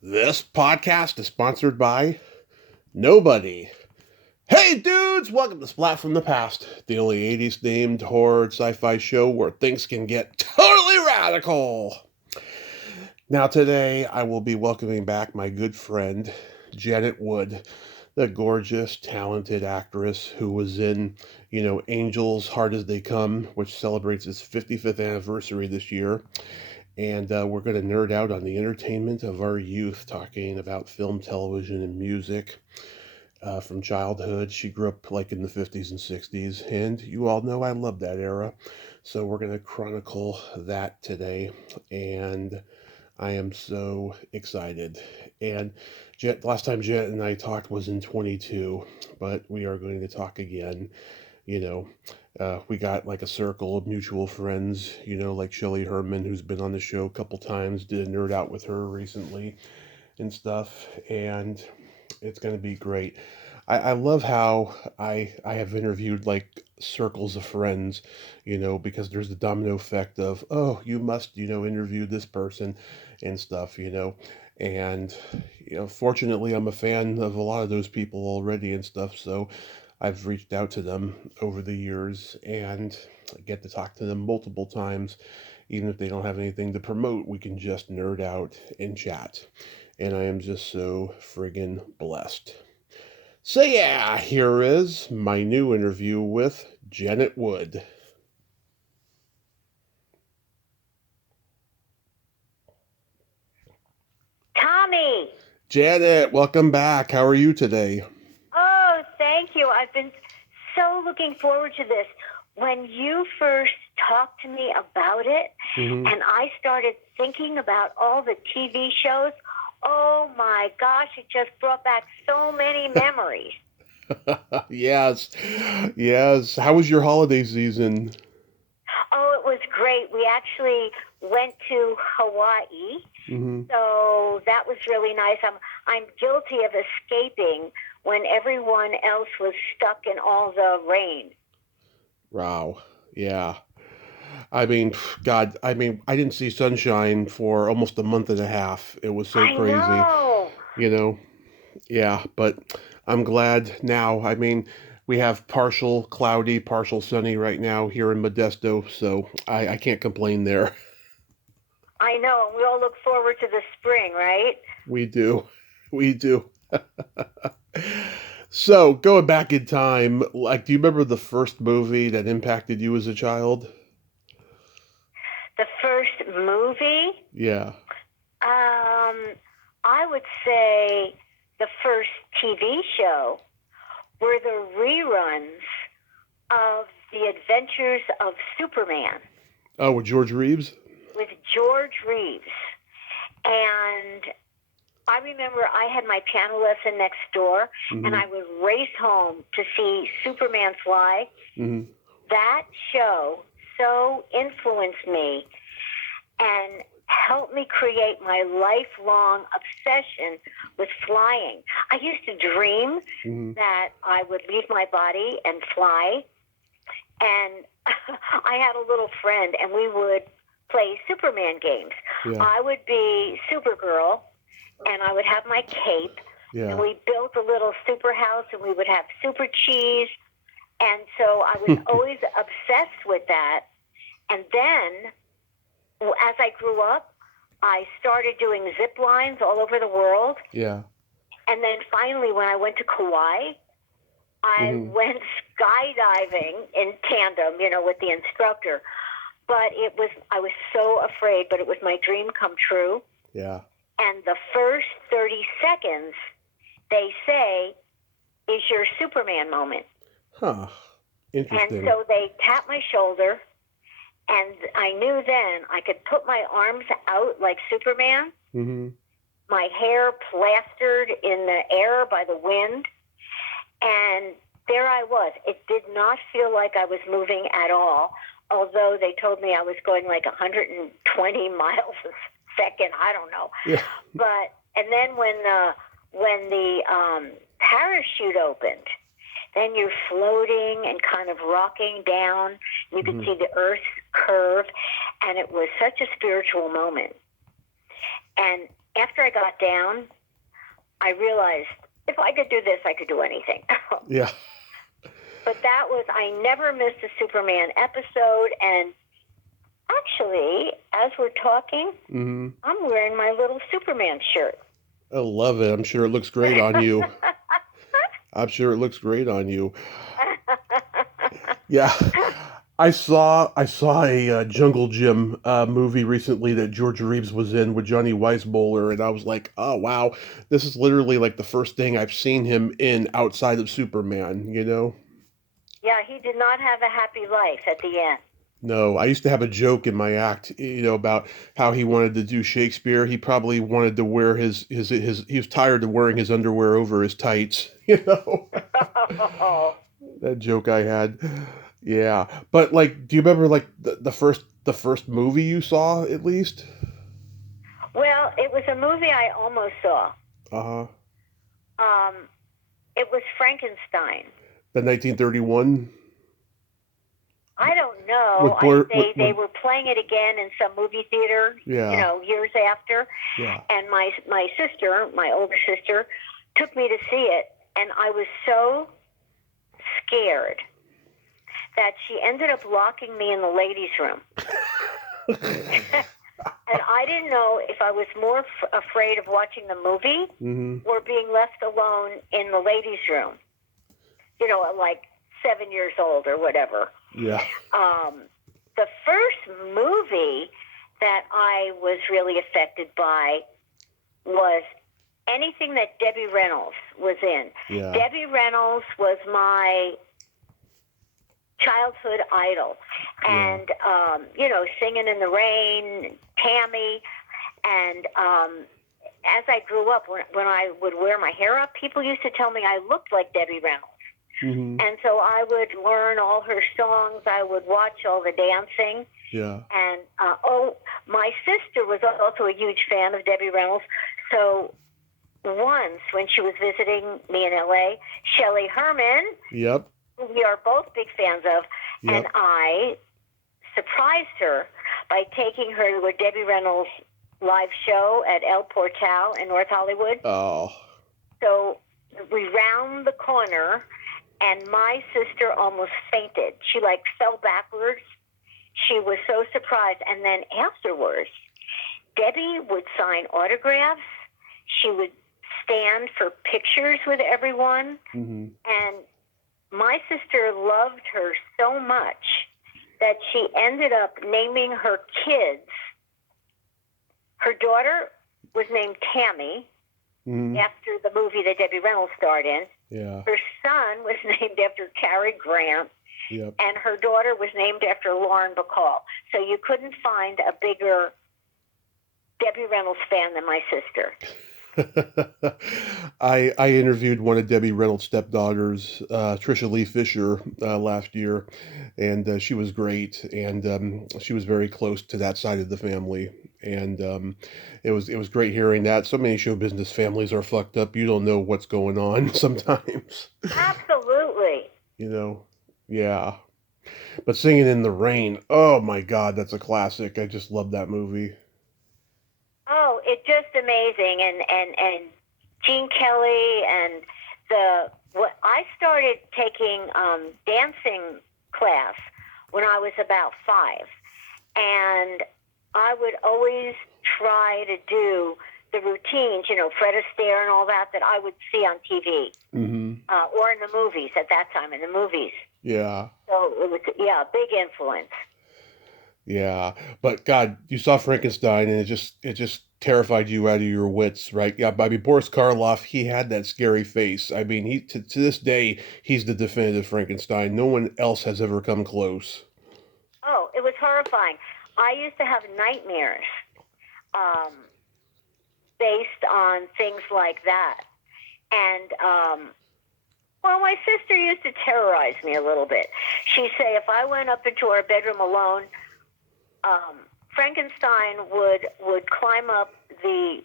This podcast is sponsored by nobody. Hey dudes, welcome to Splat from the Past, the only 80s themed horror sci-fi show where things can get totally radical. Now today I will be welcoming back my good friend Janet Wood, the gorgeous, talented actress who was in, Angels Hard as They Come, which celebrates its 55th anniversary this year. And we're going to nerd out on the entertainment of our youth, talking about film, television, and music from childhood. She grew up like in the 50s and 60s, and you all know I love that era. So we're going to chronicle that today, and I am so excited. And last time Jet and I talked was in 22, but we are going to talk again. We got like a circle of mutual friends, like Shelly Herman, who's been on the show a couple times, did a nerd out with her recently and stuff, and it's going to be great. I love how I have interviewed like circles of friends, because there's the domino effect of, oh, you must, interview this person and stuff, and, fortunately I'm a fan of a lot of those people already and stuff, so I've reached out to them over the years and I get to talk to them multiple times. Even if they don't have anything to promote, we can just nerd out and chat. And I am just so friggin' blessed. So yeah, here is my new interview with Janet Wood. Tommy! Janet, welcome back. How are you today? Oh, thank you. I've been so looking forward to this. When you first talked to me about it, and I started thinking about all the TV shows, oh my gosh, it just brought back so many memories. Yes. How was your holiday season? Oh, it was great. We actually went to Hawaii, so that was really nice. I'm guilty of escaping when everyone else was stuck in all the rain. Wow. Yeah. I mean, God, I didn't see sunshine for almost a month and a half. It was so I crazy, know. you know? Yeah, but I'm glad now. We have partial cloudy, partial sunny right now here in Modesto, so I can't complain there. I know, and we all look forward to the spring, right? We do. We do. So, going back in time, like, do you remember the first movie that impacted you as a child? The first movie, Yeah. I would say the first TV show were the reruns of The Adventures of Superman Oh, with George Reeves? with George Reeves. And I remember I had my piano lesson next door, and I would race home to see Superman fly. That show so influenced me and helped me create my lifelong obsession with flying. I used to dream that I would leave my body and fly. And I had a little friend, and we would play Superman games. Yeah. I would be Supergirl, and I would have my cape, Yeah. and we built a little super house, and we would have super cheese. And so I was always obsessed with that. And then, as I grew up, I started doing zip lines all over the world. Yeah. And then finally, when I went to Kauai, I went skydiving in tandem, with the instructor. But I was so afraid, but it was my dream come true. Yeah. And the first 30 seconds, they say, is your Superman moment. Huh. Interesting. And so they tapped my shoulder, and I knew then I could put my arms out like Superman, my hair plastered in the air by the wind, and there I was. It did not feel like I was moving at all, although they told me I was going like 120 miles a second. I don't know. Yeah. And then when the parachute opened, then you're floating and kind of rocking down. You could see the Earth's curve, and it was such a spiritual moment. And after I got down, I realized if I could do this, I could do anything. Yeah. But I never missed a Superman episode. And actually, as we're talking, I'm wearing my little Superman shirt. I love it. I'm sure it looks great on you. I'm sure it looks great on you. Yeah. I saw a Jungle Gym movie recently that George Reeves was in with Johnny Weissbowler, and I was like, oh wow, this is literally like the first thing I've seen him in outside of Superman, you know? Yeah, he did not have a happy life at the end. No, I used to have a joke in my act, you know, about how he wanted to do Shakespeare. He probably wanted to wear his he was tired of wearing his underwear over his tights, you know? That joke I had. Yeah. But like, do you remember like the first movie you saw at least? Well, it was a movie I almost saw. Uh-huh. It was Frankenstein. The 1931? I don't know. They were playing it again in some movie theater, Yeah. you know, years after. Yeah. And my sister, my older sister, took me to see it, and I was so scared that she ended up locking me in the ladies' room. And I didn't know if I was more afraid of watching the movie or being left alone in the ladies' room. You know, at like 7 years old or whatever. Yeah. The first movie that I was really affected by was anything that Debbie Reynolds was in. Yeah. Debbie Reynolds was my childhood idol. And, you know, Singing in the Rain, Tammy. And as I grew up, when I would wear my hair up, people used to tell me I looked like Debbie Reynolds. And so I would learn all her songs. I would watch all the dancing. Yeah. And, my sister was also a huge fan of Debbie Reynolds. So once when she was visiting me in L.A., Shelley Herman, Yep. who we are both big fans of, and I surprised her by taking her to a Debbie Reynolds live show at El Portal in North Hollywood. Oh. So we round the corner, and my sister almost fainted. She like fell backwards. She was so surprised. And then afterwards, Debbie would sign autographs. She would stand for pictures with everyone. And my sister loved her so much that she ended up naming her kids. Her daughter was named Tammy after the movie that Debbie Reynolds starred in. Yeah. Her son was named after Cary Grant. Yep. And her daughter was named after Lauren Bacall. So you couldn't find a bigger Debbie Reynolds fan than my sister. I interviewed one of Debbie Reynolds' stepdaughters, Trisha Lee Fisher, last year, and she was great, and she was very close to that side of the family, and it was great hearing that. So many show business families are fucked up. You don't know what's going on sometimes. Absolutely. You know, yeah. But Singing in the Rain, oh my God, that's a classic. I just love that movie. Oh, it's just amazing, and Gene Kelly and I started taking dancing class when I was about 5, and I would always try to do the routines, you know, Fred Astaire and all that I would see on TV or in the movies at that time, in the movies. Yeah. So it was, a big influence. Yeah, but God, you saw Frankenstein, and it just terrified you out of your wits, right? Yeah, I mean, Boris Karloff, he had that scary face. I mean, he to this day, he's the definitive Frankenstein. No one else has ever come close. Oh, it was horrifying. I used to have nightmares based on things like that, and well, my sister used to terrorize me a little bit. She'd say if I went up into our bedroom alone, Frankenstein would climb up the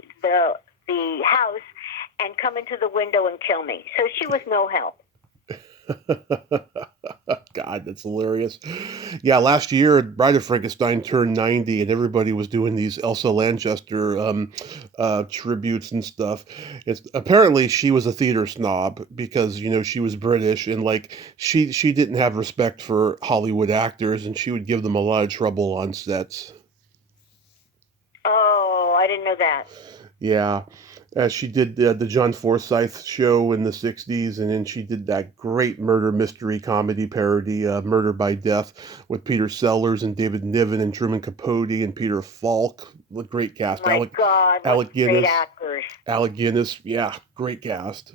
house and come into the window and kill me. So she was no help. God, that's hilarious. Yeah, last year, Bride of Frankenstein turned 90, and everybody was doing these Elsa Lanchester tributes and stuff. Apparently she was a theater snob because she was British, and like she didn't have respect for Hollywood actors, and she would give them a lot of trouble on sets. Oh, I didn't know that. Yeah. She did the John Forsythe show in the 60s, and then she did that great murder mystery comedy parody, Murder by Death, with Peter Sellers and David Niven and Truman Capote and Peter Falk. The great cast. My God, what great actors. Alec Guinness. Yeah, great cast.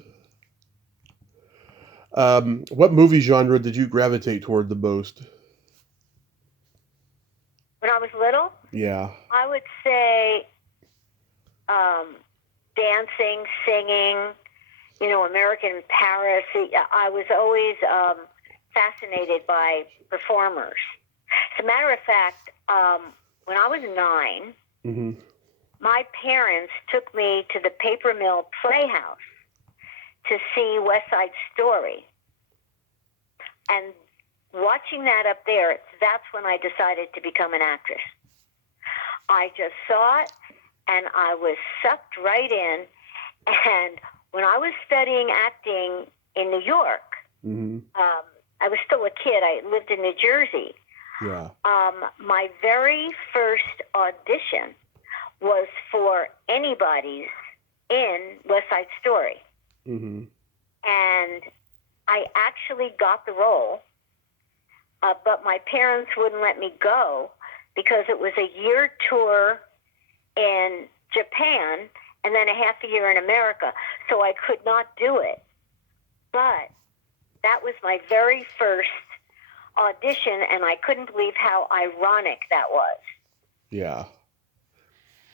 What movie genre did you gravitate toward the most? When I was little? Yeah. I would say dancing, singing, American in Paris. I was always fascinated by performers. As a matter of fact, when I was 9, mm-hmm. my parents took me to the Paper Mill Playhouse to see West Side Story. And watching that up there, that's when I decided to become an actress. I just saw it, and I was sucked right in. And when I was studying acting in New York, mm-hmm. I was still a kid. I lived in New Jersey. Yeah. My very first audition was for Anybody's in West Side Story. Mm-hmm. And I actually got the role, but my parents wouldn't let me go because it was a year tour in Japan and then a half a year in America. So I could not do it. But that was my very first audition, and I couldn't believe how ironic that was. Yeah.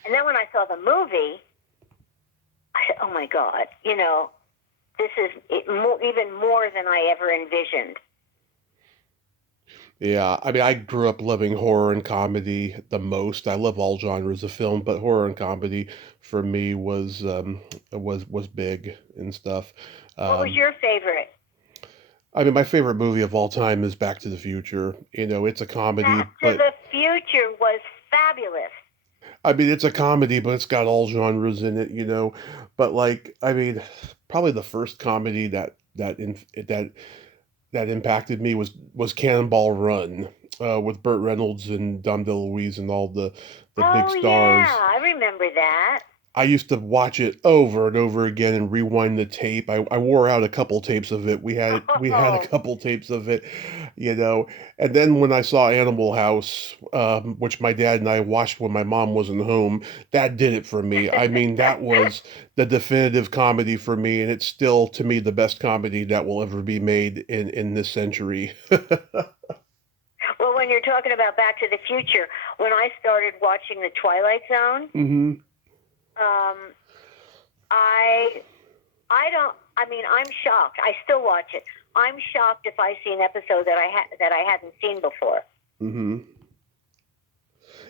And then when I saw the movie, I said, oh my God, this is even more than I ever envisioned. Yeah, I mean, I grew up loving horror and comedy the most. I love all genres of film, but horror and comedy for me was big and stuff. What was your favorite? I mean, my favorite movie of all time is Back to the Future. It's a comedy, Back to the Future was fabulous. I mean, it's a comedy, but it's got all genres in it, But like, I mean, probably the first comedy that impacted me was Cannonball Run, with Burt Reynolds and Dom DeLuise and all the big stars. Yeah, I remember that. I used to watch it over and over again and rewind the tape. I wore out a couple tapes of it. We had a couple tapes of it, And then when I saw Animal House, which my dad and I watched when my mom wasn't home, that did it for me. I mean, that was the definitive comedy for me, and it's still, to me, the best comedy that will ever be made in this century. Well, when you're talking about Back to the Future, when I started watching the Twilight Zone, mm-hmm. I'm shocked. I still watch it. I'm shocked if I see an episode that I hadn't seen before. Mm-hmm.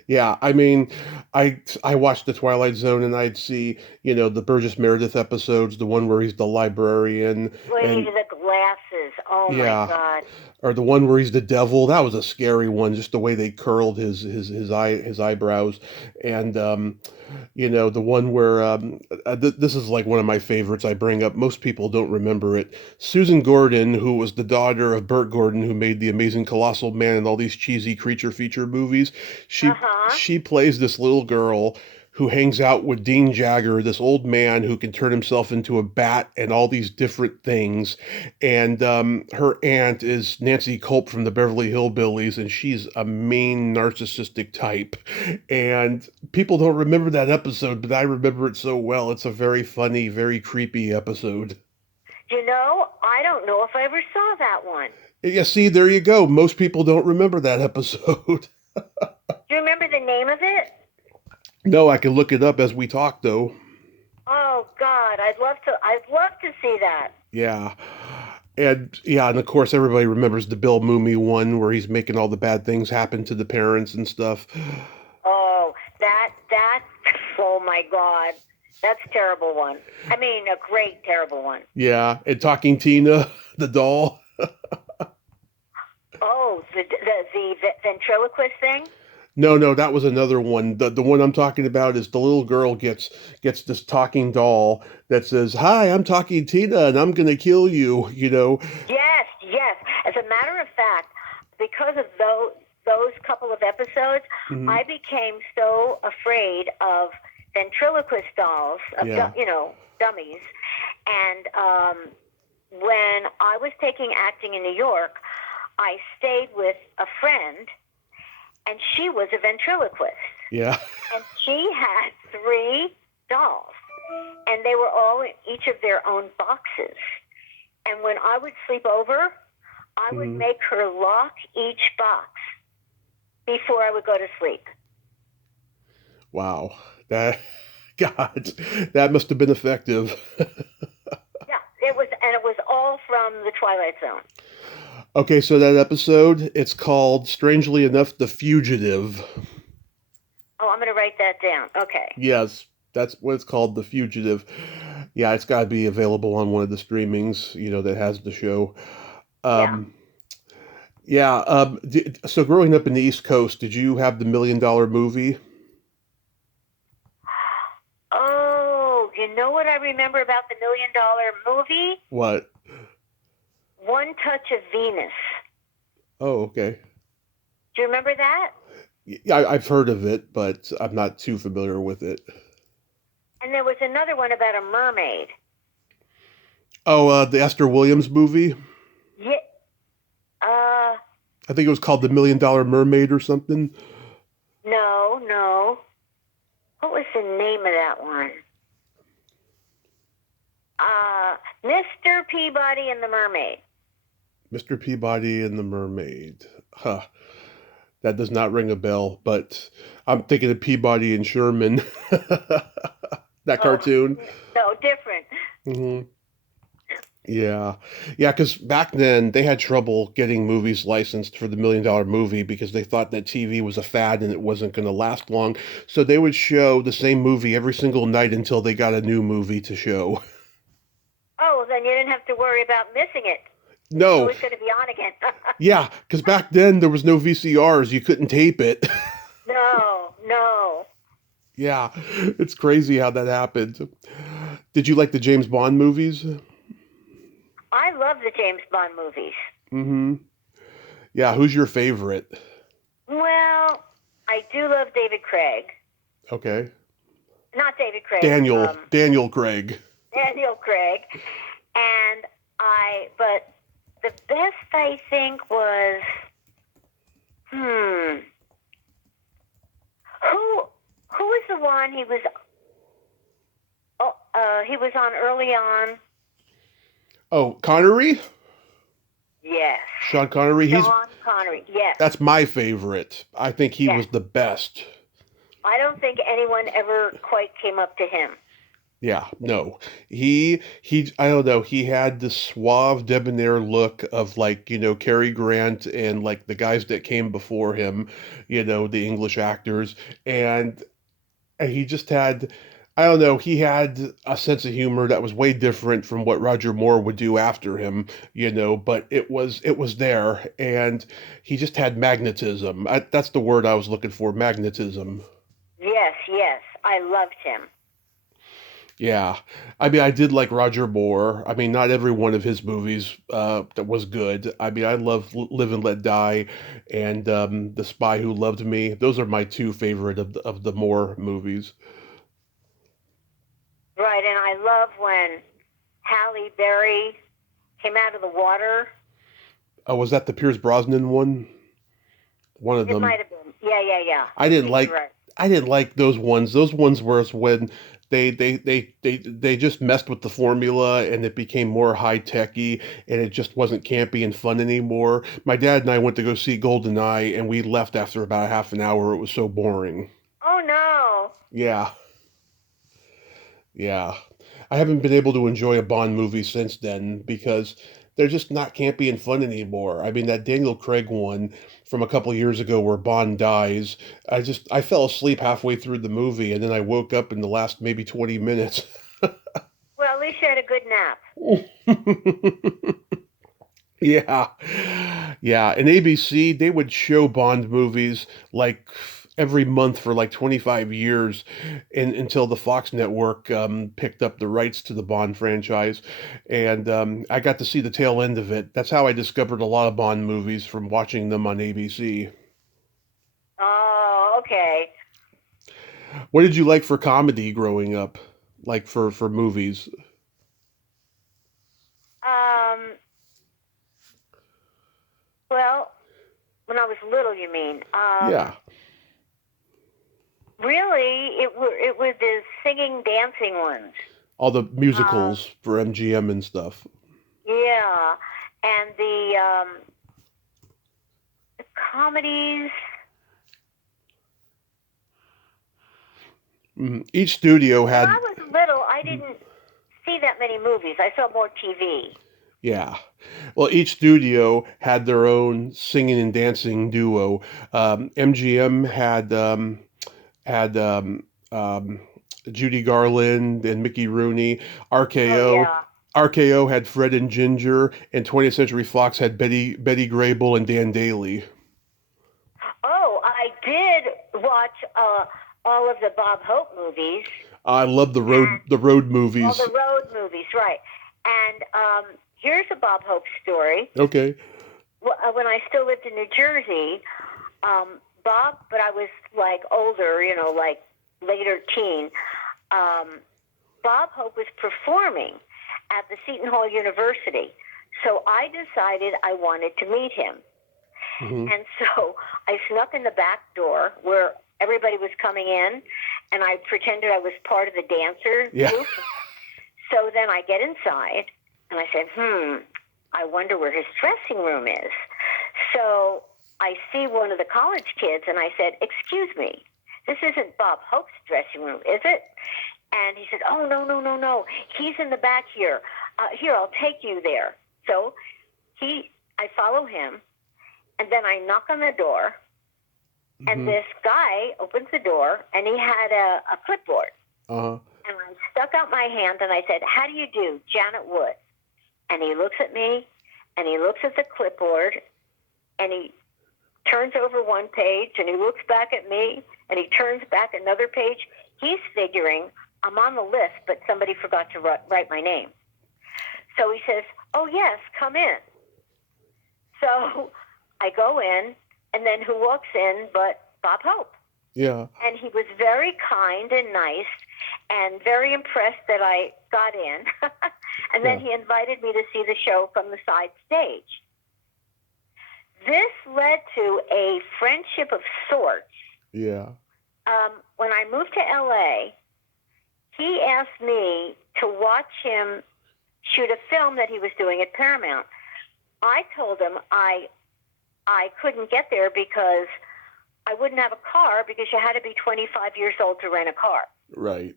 Yeah, I mean, I watched the Twilight Zone, and I'd see, the Burgess Meredith episodes, the one where he's the librarian. Lady the glasses. Oh yeah. My God. Or the one where he's the devil. That was a scary one, just the way they curled his eyebrows. And the one where this is like one of my favorites I bring up. Most people don't remember it. Susan Gordon, who was the daughter of Burt Gordon, who made The Amazing Colossal Man and all these cheesy creature feature movies. She plays this little girl who hangs out with Dean Jagger, this old man who can turn himself into a bat and all these different things. And her aunt is Nancy Culp from the Beverly Hillbillies, and she's a mean, narcissistic type. And people don't remember that episode, but I remember it so well. It's a very funny, very creepy episode. I don't know if I ever saw that one. Yeah, see, there you go. Most people don't remember that episode. Do you remember the name of it? No, I can look it up as we talk, though. Oh God, I'd love to see that. Yeah. And of course everybody remembers the Bill Mumy one where he's making all the bad things happen to the parents and stuff. Oh, that oh my God. That's a terrible one. I mean, a great terrible one. Yeah, and Talking Tina, the doll. Oh, the ventriloquist thing? No, that was another one. The one I'm talking about is the little girl gets this talking doll that says, "Hi, I'm Talking Tina, and I'm gonna kill you." You know. Yes, yes. As a matter of fact, because of those couple of episodes, Mhm. I became so afraid of ventriloquist dolls, of Yeah. dummies. And when I was taking acting in New York, I stayed with a friend, and she was a ventriloquist. Yeah. And she had 3 dolls, and they were all in each of their own boxes. And when I would sleep over, I would make her lock each box before I would go to sleep. Wow. God, that must have been effective. Yeah, it was all from the Twilight Zone. Okay, so that episode, it's called, strangely enough, The Fugitive. Oh, I'm going to write that down. Okay. Yes, that's what it's called, The Fugitive. Yeah, it's got to be available on one of the streamings, that has the show. Yeah. So growing up in the East Coast, did you have the $1 Million Movie? Oh, you know what I remember about the $1 Million Movie? What? One Touch of Venus. Oh, okay. Do you remember that? Yeah, I've heard of it, but I'm not too familiar with it. And there was another one about a mermaid. Oh, the Esther Williams movie? Yeah. I think it was called The $1 Million Mermaid or something. No. What was the name of that one? Mr. Peabody and the Mermaid. Mr. Peabody and the Mermaid. Huh. That does not ring a bell, but I'm thinking of Peabody and Sherman. That cartoon. No, different. Mm-hmm. Yeah, because back then they had trouble getting movies licensed for the $1 Million Movie because they thought that TV was a fad and it wasn't going to last long. So they would show the same movie every single night until they got a new movie to show. Oh, then you didn't have to worry about missing it. No. It was going to be on again. Yeah, because back then there was no VCRs. You couldn't tape it. No. Yeah, it's crazy how that happened. Did you like the James Bond movies? I love the James Bond movies. Mm-hmm. Yeah, who's your favorite? Well, I do love David Craig. Okay. Not David Craig. Daniel Craig. Daniel Craig. But the best I think was, who was the one he was on early on? Oh, Connery? Yes. Sean Connery? Sean Connery, yes. That's my favorite. I think he was the best. I don't think anyone ever quite came up to him. Yeah, no. I don't know, he had the suave, debonair look of Cary Grant and the guys that came before him, the English actors. And he just had, I don't know, he had a sense of humor that was way different from what Roger Moore would do after him, but it was there, and he just had magnetism. That's the word I was looking for, magnetism. Yes, I loved him. Yeah. I mean, I did like Roger Moore. I mean, not every one of his movies that was good. I mean, I love Live and Let Die and The Spy Who Loved Me. Those are my 2 favorite of the Moore movies. Right, and I love when Halle Berry came out of the water. Oh, was that the Pierce Brosnan one? One of them. It might have been. Yeah. I didn't like those ones. Those ones were when they just messed with the formula and it became more high-techy and it just wasn't campy and fun anymore. My dad and I went to go see GoldenEye and we left after about half an hour. It was so boring. Oh, no. Yeah. I haven't been able to enjoy a Bond movie since then because they're just not campy and fun anymore. I mean, that Daniel Craig one from a couple years ago where Bond dies, I fell asleep halfway through the movie and then I woke up in the last maybe 20 minutes. Well, at least you had a good nap. Yeah. Yeah, and ABC, they would show Bond movies like every month for like 25 years until the Fox network picked up the rights to the Bond franchise. And I got to see the tail end of it. That's how I discovered a lot of Bond movies from watching them on ABC. Oh, okay. What did you like for comedy growing up? Like for movies? Um, well, when I was little, you mean? Yeah, Really, it was the singing, dancing ones. all the Um, musicals for MGM and stuff. yeah, and the comedies. Each studio When had, I was little, I didn't see that many movies. I saw more TV. yeah. Well, each studio had their own singing and dancing duo. MGM had Judy Garland and Mickey Rooney. Oh RKO yeah. RKO had Fred and Ginger, and 20th Century Fox had Betty Grable and Dan Daly. Oh, I did watch all of the Bob Hope movies I love and the road all movies. the road movies, right? And here's a Bob Hope story. Okay. When I still lived in New Jersey, Bob, but I was like older, like later teen. Bob Hope was performing at the Seton Hall University, so I decided I wanted to meet him. hmm And so I snuck in the back door where everybody was coming in, and I pretended I was part of the dancer Yeah. group. So then I get inside, and I said, I wonder where his dressing room is. So I see one of the college kids, and I said, excuse me, this isn't Bob Hope's dressing room, is it? And he said, oh, no. He's in the back here. Here, I'll take you there. So I follow him, and then I knock on the door, and this guy opens the door, and he had a clipboard. Uh-huh. And I stuck out my hand, and I said, how do you do, Janet Wood? And he looks at me, and he looks at the clipboard, and he turns over one page, and he looks back at me, and he turns back another page. He's figuring I'm on the list, but somebody forgot to write my name. So he says, oh, yes, come in. So I go in, and then who walks in but Bob Hope? Yeah. And he was very kind and nice and very impressed that I got in. And then he invited me to see the show from the side stage. This led to a friendship of sorts. Yeah. When I moved to L.A., he asked me to watch him shoot a film that he was doing at Paramount. I told him I couldn't get there because I wouldn't have a car because you had to be 25 years old to rent a car. Right.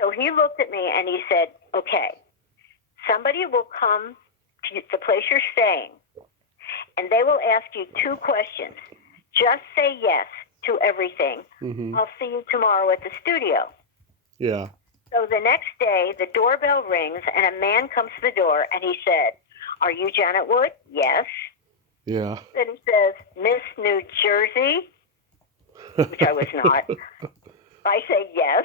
So he looked at me and he said, okay, somebody will come to the place you're staying and they will ask you two questions. Just say yes to everything. I'll see you tomorrow at the studio. Yeah. So the next day, the doorbell rings and a man comes to the door and he said, are you Janet Wood? Yes. Yeah. Then he says, Miss New Jersey, which I was not. I say yes.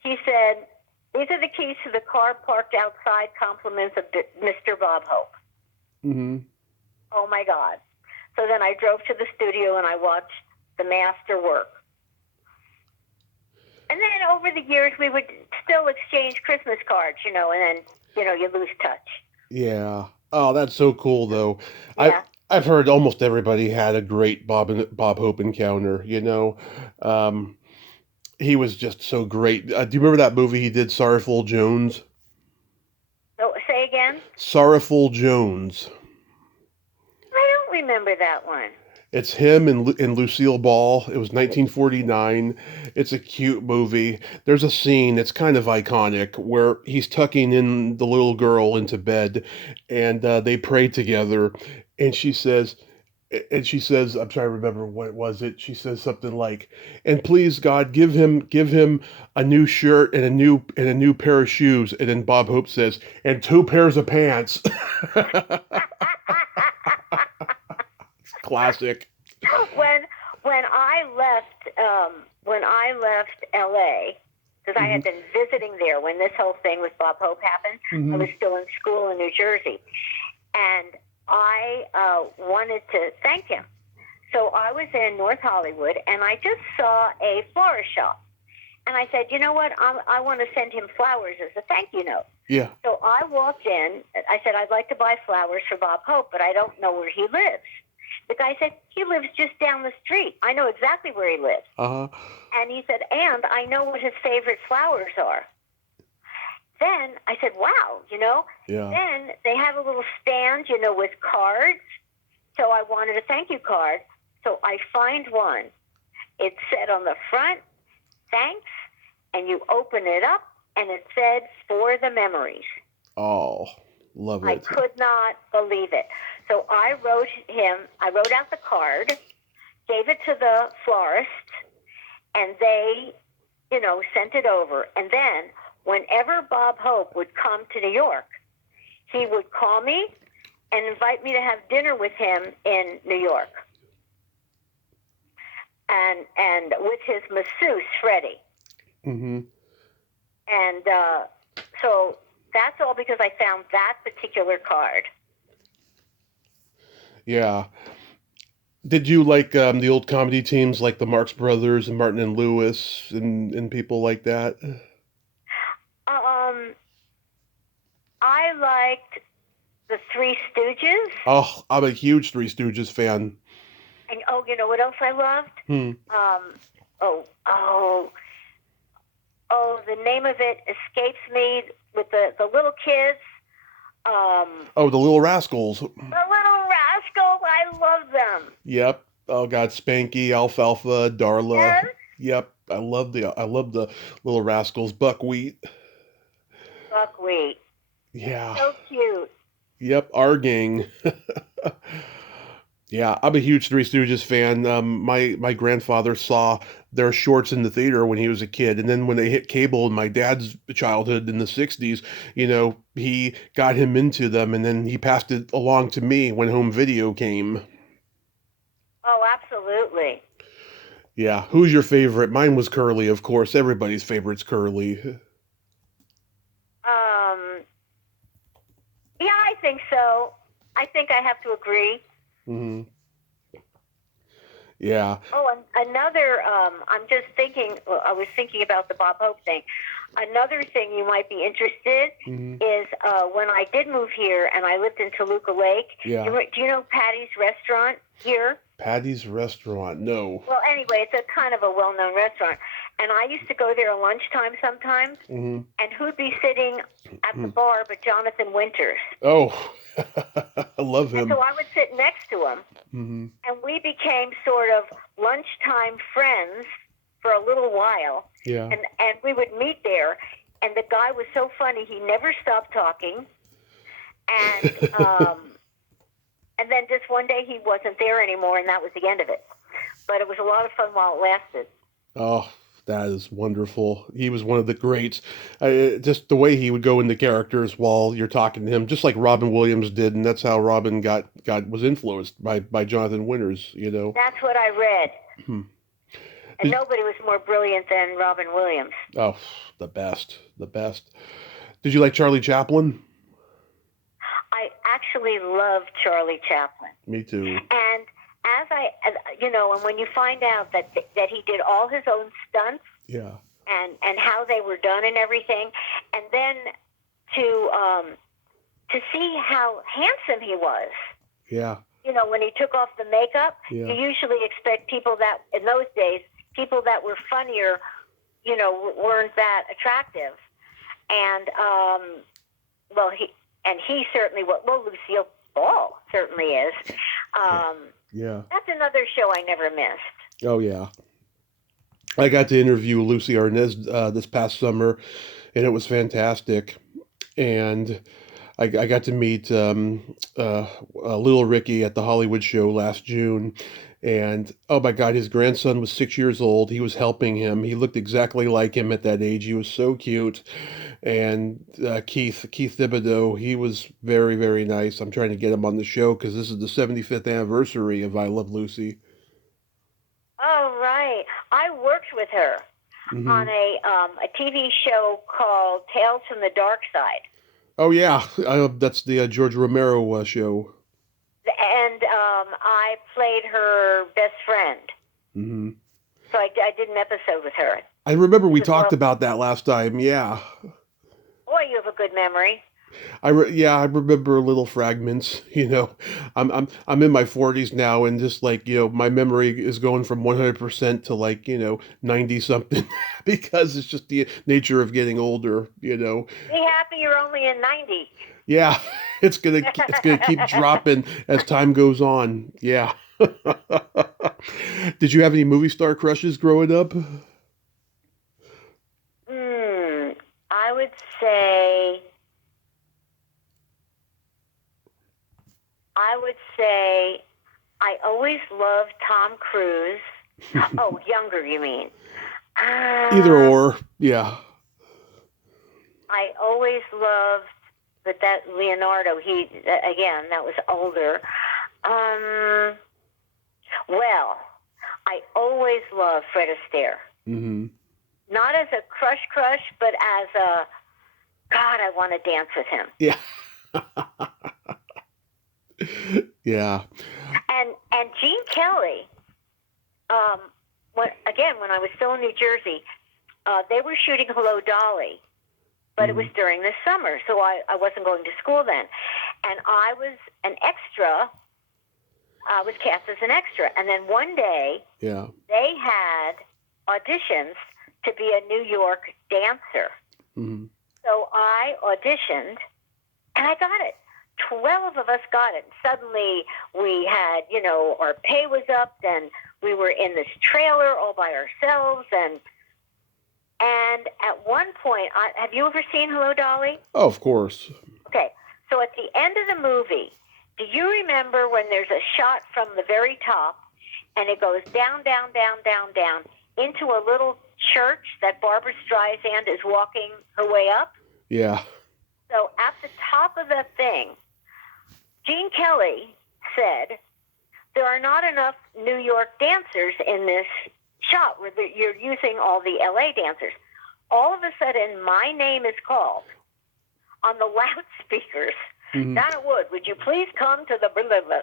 He said, these are the keys to the car parked outside, compliments of Mr. Bob Hope. Oh, my God. So then I drove to the studio and I watched the master work. And then over the years, we would still exchange Christmas cards, and then, you lose touch. Yeah. Oh, that's so cool, though. Yeah. I've heard almost everybody had a great Bob Hope encounter. He was just so great. Do you remember that movie he did, Sorrowful Jones? So, say again? Sorrowful Jones. I don't remember that one. It's him and Lucille Ball. It was 1949. It's a cute movie. There's a scene that's kind of iconic where he's tucking in the little girl into bed, and they pray together. And she says, I'm trying to remember what was it. She says something like, "And please God, give him a new shirt and a new pair of shoes." And then Bob Hope says, "And two pairs of pants." Classic. When I left L.A., because I had been visiting there when this whole thing with Bob Hope happened. I was still in school in New Jersey, and I wanted to thank him. So I was in North Hollywood, and I just saw a florist shop. And I said, you know what, I want to send him flowers as a thank you note. Yeah. So I walked in. I said, I'd like to buy flowers for Bob Hope, but I don't know where he lives. The guy said, he lives just down the street. I know exactly where he lives. Uh-huh. And he said, and I know what his favorite flowers are. Then I said, wow, Yeah. Then they have a little stand, with cards. So I wanted a thank you card. So I find one. It said on the front, thanks, and you open it up, and it said, for the memories. Oh, love it. I could not believe it. So I wrote out the card, gave it to the florist, and they, sent it over. And then whenever Bob Hope would come to New York, he would call me and invite me to have dinner with him in New York. And with his masseuse, Freddie. Mm-hmm. And so that's all because I found that particular card. Yeah. Did you like the old comedy teams like the Marx Brothers and Martin and Lewis and people like that? I liked the Three Stooges. Oh, I'm a huge Three Stooges fan. And you know what else I loved? The name of it escapes me, with the little kids. The Little Rascals. The Little Rascals, I love them. Yep. Oh God, Spanky, Alfalfa, Darla. Yes. Yep. I love the Little Rascals. Buckwheat. Buckwheat. Yeah. So cute. Yep. Our gang. Yeah, I'm a huge Three Stooges fan. My grandfather saw their shorts in the theater when he was a kid, and then when they hit cable in my dad's childhood in the '60s, he got him into them, and then he passed it along to me when home video came. Oh, absolutely. Yeah, who's your favorite? Mine was Curly, of course. Everybody's favorite's Curly. Yeah, I think so. I think I have to agree. Mm-hmm. Yeah. Oh, and another, I'm just thinking, I was thinking about the Bob Hope thing. Another thing you might be interested is when I did move here and I lived in Toluca Lake. Yeah. Do you know Patty's Restaurant here? Patty's Restaurant, no. Well, anyway, it's a kind of a well-known restaurant. And I used to go there at lunchtime sometimes. Mm-hmm. And who'd be sitting at the bar but Jonathan Winters? Oh, I love him. And so I would sit next to him. Mm-hmm. And we became sort of lunchtime friends for a little while. Yeah. And we would meet there. And the guy was so funny. He never stopped talking. And and then just one day he wasn't there anymore, and that was the end of it. But it was a lot of fun while it lasted. Oh, that is wonderful. He was one of the greats. Just the way he would go into characters while you're talking to him, just like Robin Williams did, and that's how Robin was influenced by Jonathan Winters. That's what I read. And nobody was more brilliant than Robin Williams. Oh, the best. Did you like Charlie Chaplin? I actually loved Charlie Chaplin. Me too. And and when you find out that he did all his own stunts, yeah, and how they were done and everything, and then to see how handsome he was. Yeah. When he took off the makeup, yeah. You usually expect people that in those days, people that were funnier, weren't that attractive, and he certainly was. Well, Lucille Ball certainly is. Yeah. That's another show I never missed. Oh, yeah. I got to interview Lucy Arnaz this past summer, and it was fantastic. And I got to meet Little Ricky at the Hollywood show last June, and oh my God, his grandson was 6 years old. He was helping him. He looked exactly like him at that age. He was so cute. And Keith Thibodeau, he was very, very nice. I'm trying to get him on the show because this is the 75th anniversary of I Love Lucy. Oh, right. I worked with her on a TV show called Tales from the Dark Side. Oh yeah, that's the George Romero show. And I played her best friend. Mm-hmm. So I did an episode with her. I remember we talked about that last time. Yeah. Boy, you have a good memory. I remember little fragments. I'm in my 40s now, and just like my memory is going from 100% to like 90 something because it's just the nature of getting older. Be happy you're only in 90. Yeah, it's gonna keep dropping as time goes on. Yeah. Did you have any movie star crushes growing up? I would say. I always loved Tom Cruise. Oh, younger, you mean? Either or, yeah. I always loved, but that Leonardo. That was older. Well, I always loved Fred Astaire. Mm-hmm. Not as a crush, but as a God, I want to dance with him. Yeah. Yeah. And Gene Kelly. When I was still in New Jersey, they were shooting Hello, Dolly, but it was during the summer, so I wasn't going to school then, and I was an extra. I was cast as an extra, and then one day, they had auditions to be a New York dancer. Mm-hmm. So I auditioned, and I got it. 12 of us got it. Suddenly we had, our pay was up, and we were in this trailer all by ourselves. And at one point, have you ever seen Hello, Dolly? Oh, of course. Okay. So at the end of the movie, do you remember when there's a shot from the very top, and it goes down, down, down, down, down into a little church that Barbara Streisand is walking her way up? Yeah. So at the top of that thing, Gene Kelly said, there are not enough New York dancers in this shot where you're using all the LA dancers. All of a sudden, my name is called on the loudspeakers. Mm-hmm. Donna Wood, would you please come to the blah, blah, blah.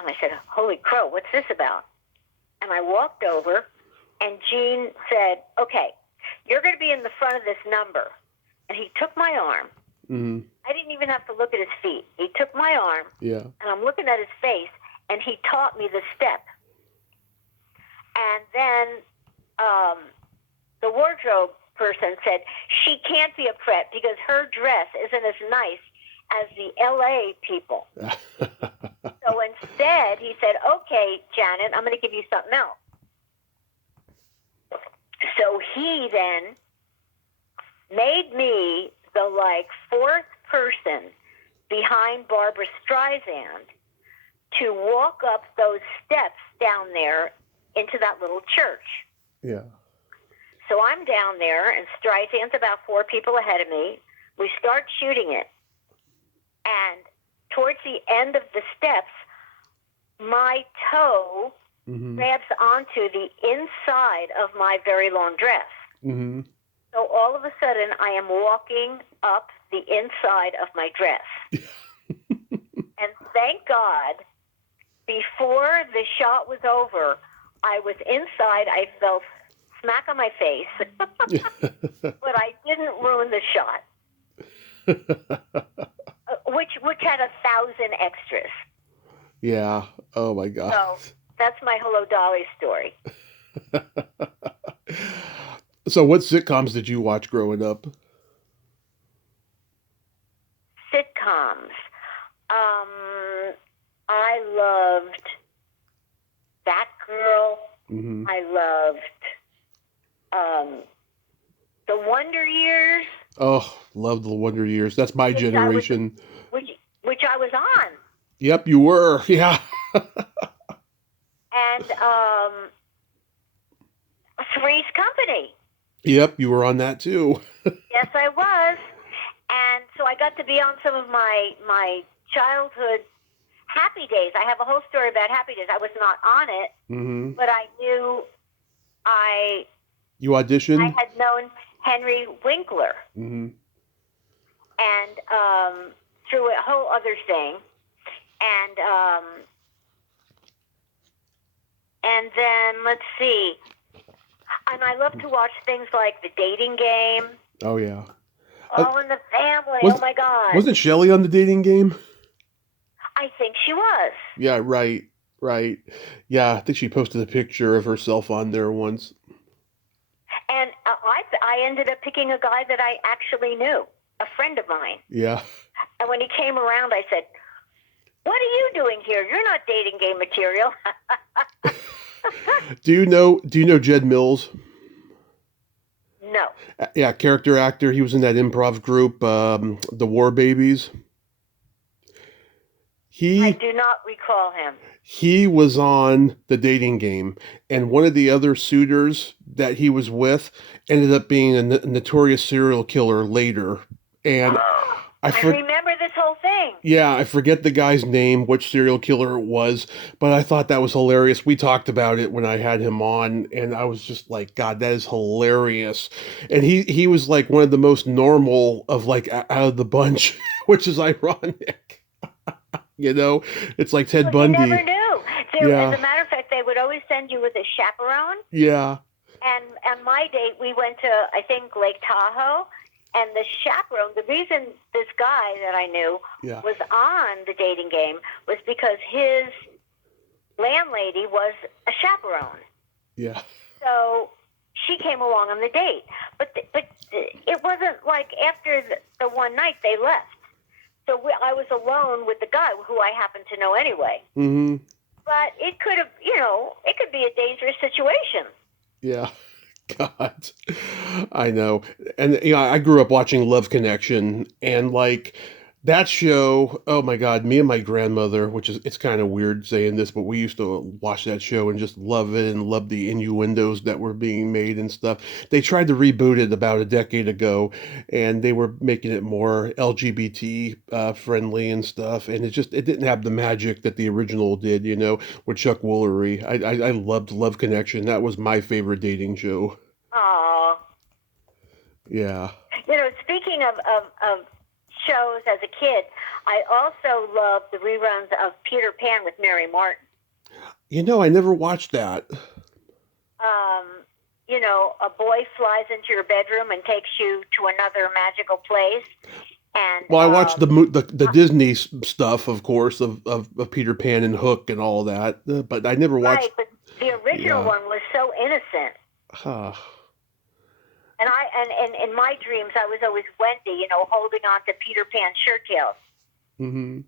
And I said, holy crow, what's this about? And I walked over, and Gene said, okay, you're going to be in the front of this number. And he took my arm. Mm-hmm. I didn't even have to look at his feet. He took my arm, and I'm looking at his face, and he taught me the step. And then the wardrobe person said, she can't be a prep because her dress isn't as nice as the LA people. So instead, he said, okay, Janet, I'm going to give you something else. So he then made me the fourth person behind Barbara Streisand to walk up those steps down there into that little church. Yeah. So I'm down there, and Streisand's about 4 people ahead of me. We start shooting it. And towards the end of the steps, my toe grabs onto the inside of my very long dress. Mm-hmm. So all of a sudden, I am walking up the inside of my dress. And thank God, before the shot was over, I was inside. I fell smack on my face, but I didn't ruin the shot, which had 1,000 extras. Yeah. Oh, my God. So that's my Hello, Dolly story. So what sitcoms did you watch growing up? Sitcoms. I loved Batgirl. Mm-hmm. I loved The Wonder Years. Oh, love the Wonder Years. That's my which I was generation. which I was on, Yep, you were. Yeah. and Three's Company. Yep, you were on that too. Yes, I was, and so I got to be on some of my childhood Happy Days. I have a whole story about Happy Days. I was not on it, Mm-hmm. but I knew You auditioned? I had known Henry Winkler, Mm-hmm. and through a whole other thing, and then let's see, and I love to watch things like The Dating Game. Oh, yeah. All in the Family. Oh my God! Wasn't Shelley on The Dating Game? I think she was. Yeah, right. Yeah, I think she posted a picture of herself on there once. And I ended up picking a guy that I actually knew, a friend of mine. Yeah. And when he came around, I said, "What are you doing here? You're not dating game material." Do you know Jed Mills? No. Yeah, character actor. He was in that improv group, the War Babies. I do not recall him. He was on The Dating Game, and one of the other suitors that he was with ended up being a notorious serial killer later. And I remember this whole thing. Yeah, I forget the guy's name, which serial killer it was, but I thought that was hilarious. We talked about it when I had him on, and I was just like, God, that is hilarious. And he was like one of the most normal of like out of the bunch, which is ironic. It's like Ted Bundy. You never knew. As a matter of fact, they would always send you with a chaperone. Yeah. And on my date, we went to, I think, Lake Tahoe. And the chaperone, the reason this guy that I knew was on The Dating Game was because his landlady was a chaperone. Yeah. So she came along on the date. But it wasn't like after the one night they left. So I was alone with the guy who I happened to know anyway. Mm-hmm. But it could have, it could be a dangerous situation. Yeah. God, I know. And I grew up watching Love Connection, and like that show, oh my God, me and my grandmother, it's kind of weird saying this, but we used to watch that show and just love it and love the innuendos that were being made and stuff. They tried to reboot it about a decade ago, and they were making it more LGBT friendly and stuff, and it didn't have the magic that the original did, with Chuck Woolery. I loved Love Connection. That was my favorite dating show. Aww. Yeah. Speaking of shows as a kid, I also loved the reruns of Peter Pan with Mary Martin. I never watched that. A boy flies into your bedroom and takes you to another magical place. And I watched the Disney stuff, of course, of Peter Pan and Hook and all that, but I never watched. Right, but the original one was so innocent. Huh. And in my dreams, I was always Wendy, holding on to Peter Pan's shirt tails. Mm-hmm.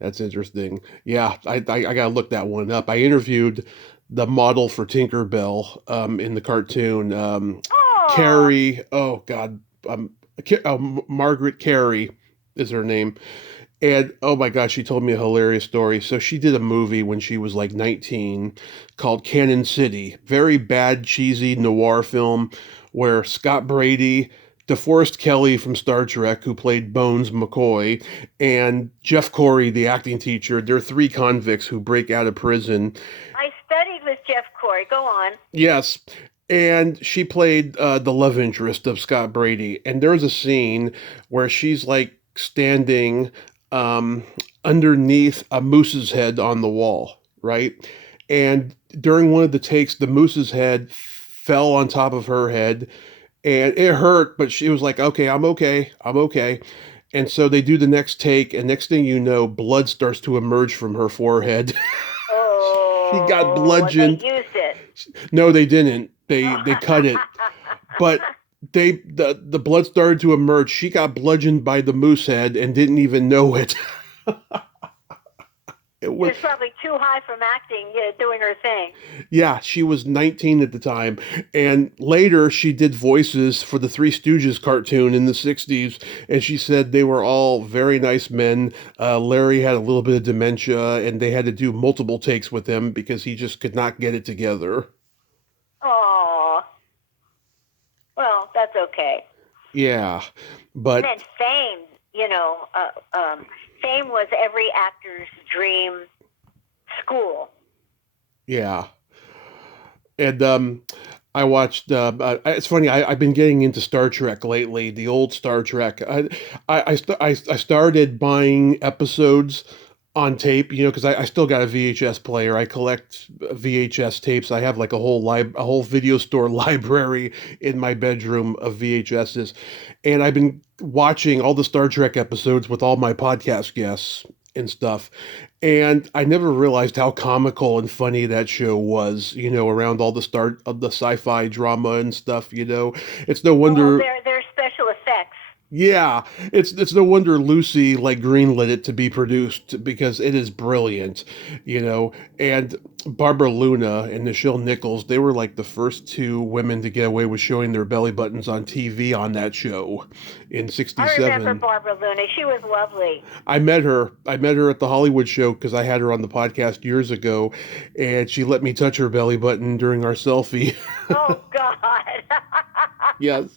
That's interesting. Yeah, I gotta look that one up. I interviewed the model for Tinkerbell in the cartoon. Carrie. Oh God. Margaret Carey is her name. And oh my gosh, she told me a hilarious story. So she did a movie when she was like 19 called Cannon City. Very bad, cheesy noir film where Scott Brady, DeForest Kelley from Star Trek, who played Bones McCoy, and Jeff Corey, the acting teacher, they're three convicts who break out of prison. I studied with Jeff Corey. Go on. Yes. And she played the love interest of Scott Brady. And there's a scene where she's like standing underneath a moose's head on the wall, right? And during one of the takes, the moose's head fell on top of her head, and it hurt, but she was like, okay. And so they do the next take, and next thing you know, blood starts to emerge from her forehead. She got bludgeoned. They used it. No, they didn't. They cut it. But the blood started to emerge. She got bludgeoned by the moose head and didn't even know it. It was, It's probably too high from acting, doing her thing. yeah, she was 19 at the time. And later she did voices for the Three Stooges cartoon in the 60s. And she said they were all very nice men. Larry had a little bit of dementia and they had to do multiple takes with him because he just could not get it together. Oh, well, that's okay. Yeah, but... And then Fame, Fame was every actor's dream school. Yeah. And I watched. It's funny. I've been getting into Star Trek lately. The old Star Trek. I started buying episodes on tape. Because I still got a VHS player. I collect VHS tapes. I have like a whole video store library in my bedroom of VHSs, and I've been watching all the Star Trek episodes with all my podcast guests and stuff. And I never realized how comical and funny that show was, around all the start of the sci-fi drama and stuff, It's no wonder. Their special effects. Yeah, it's no wonder Lucy like greenlit it to be produced because it is brilliant, And Barbara Luna and Nichelle Nichols, they were like the first two women to get away with showing their belly buttons on TV on that show in '67. I remember Barbara Luna. She was lovely. I met her. I met her at the Hollywood show because I had her on the podcast years ago, and she let me touch her belly button during our selfie. Oh God. Yes.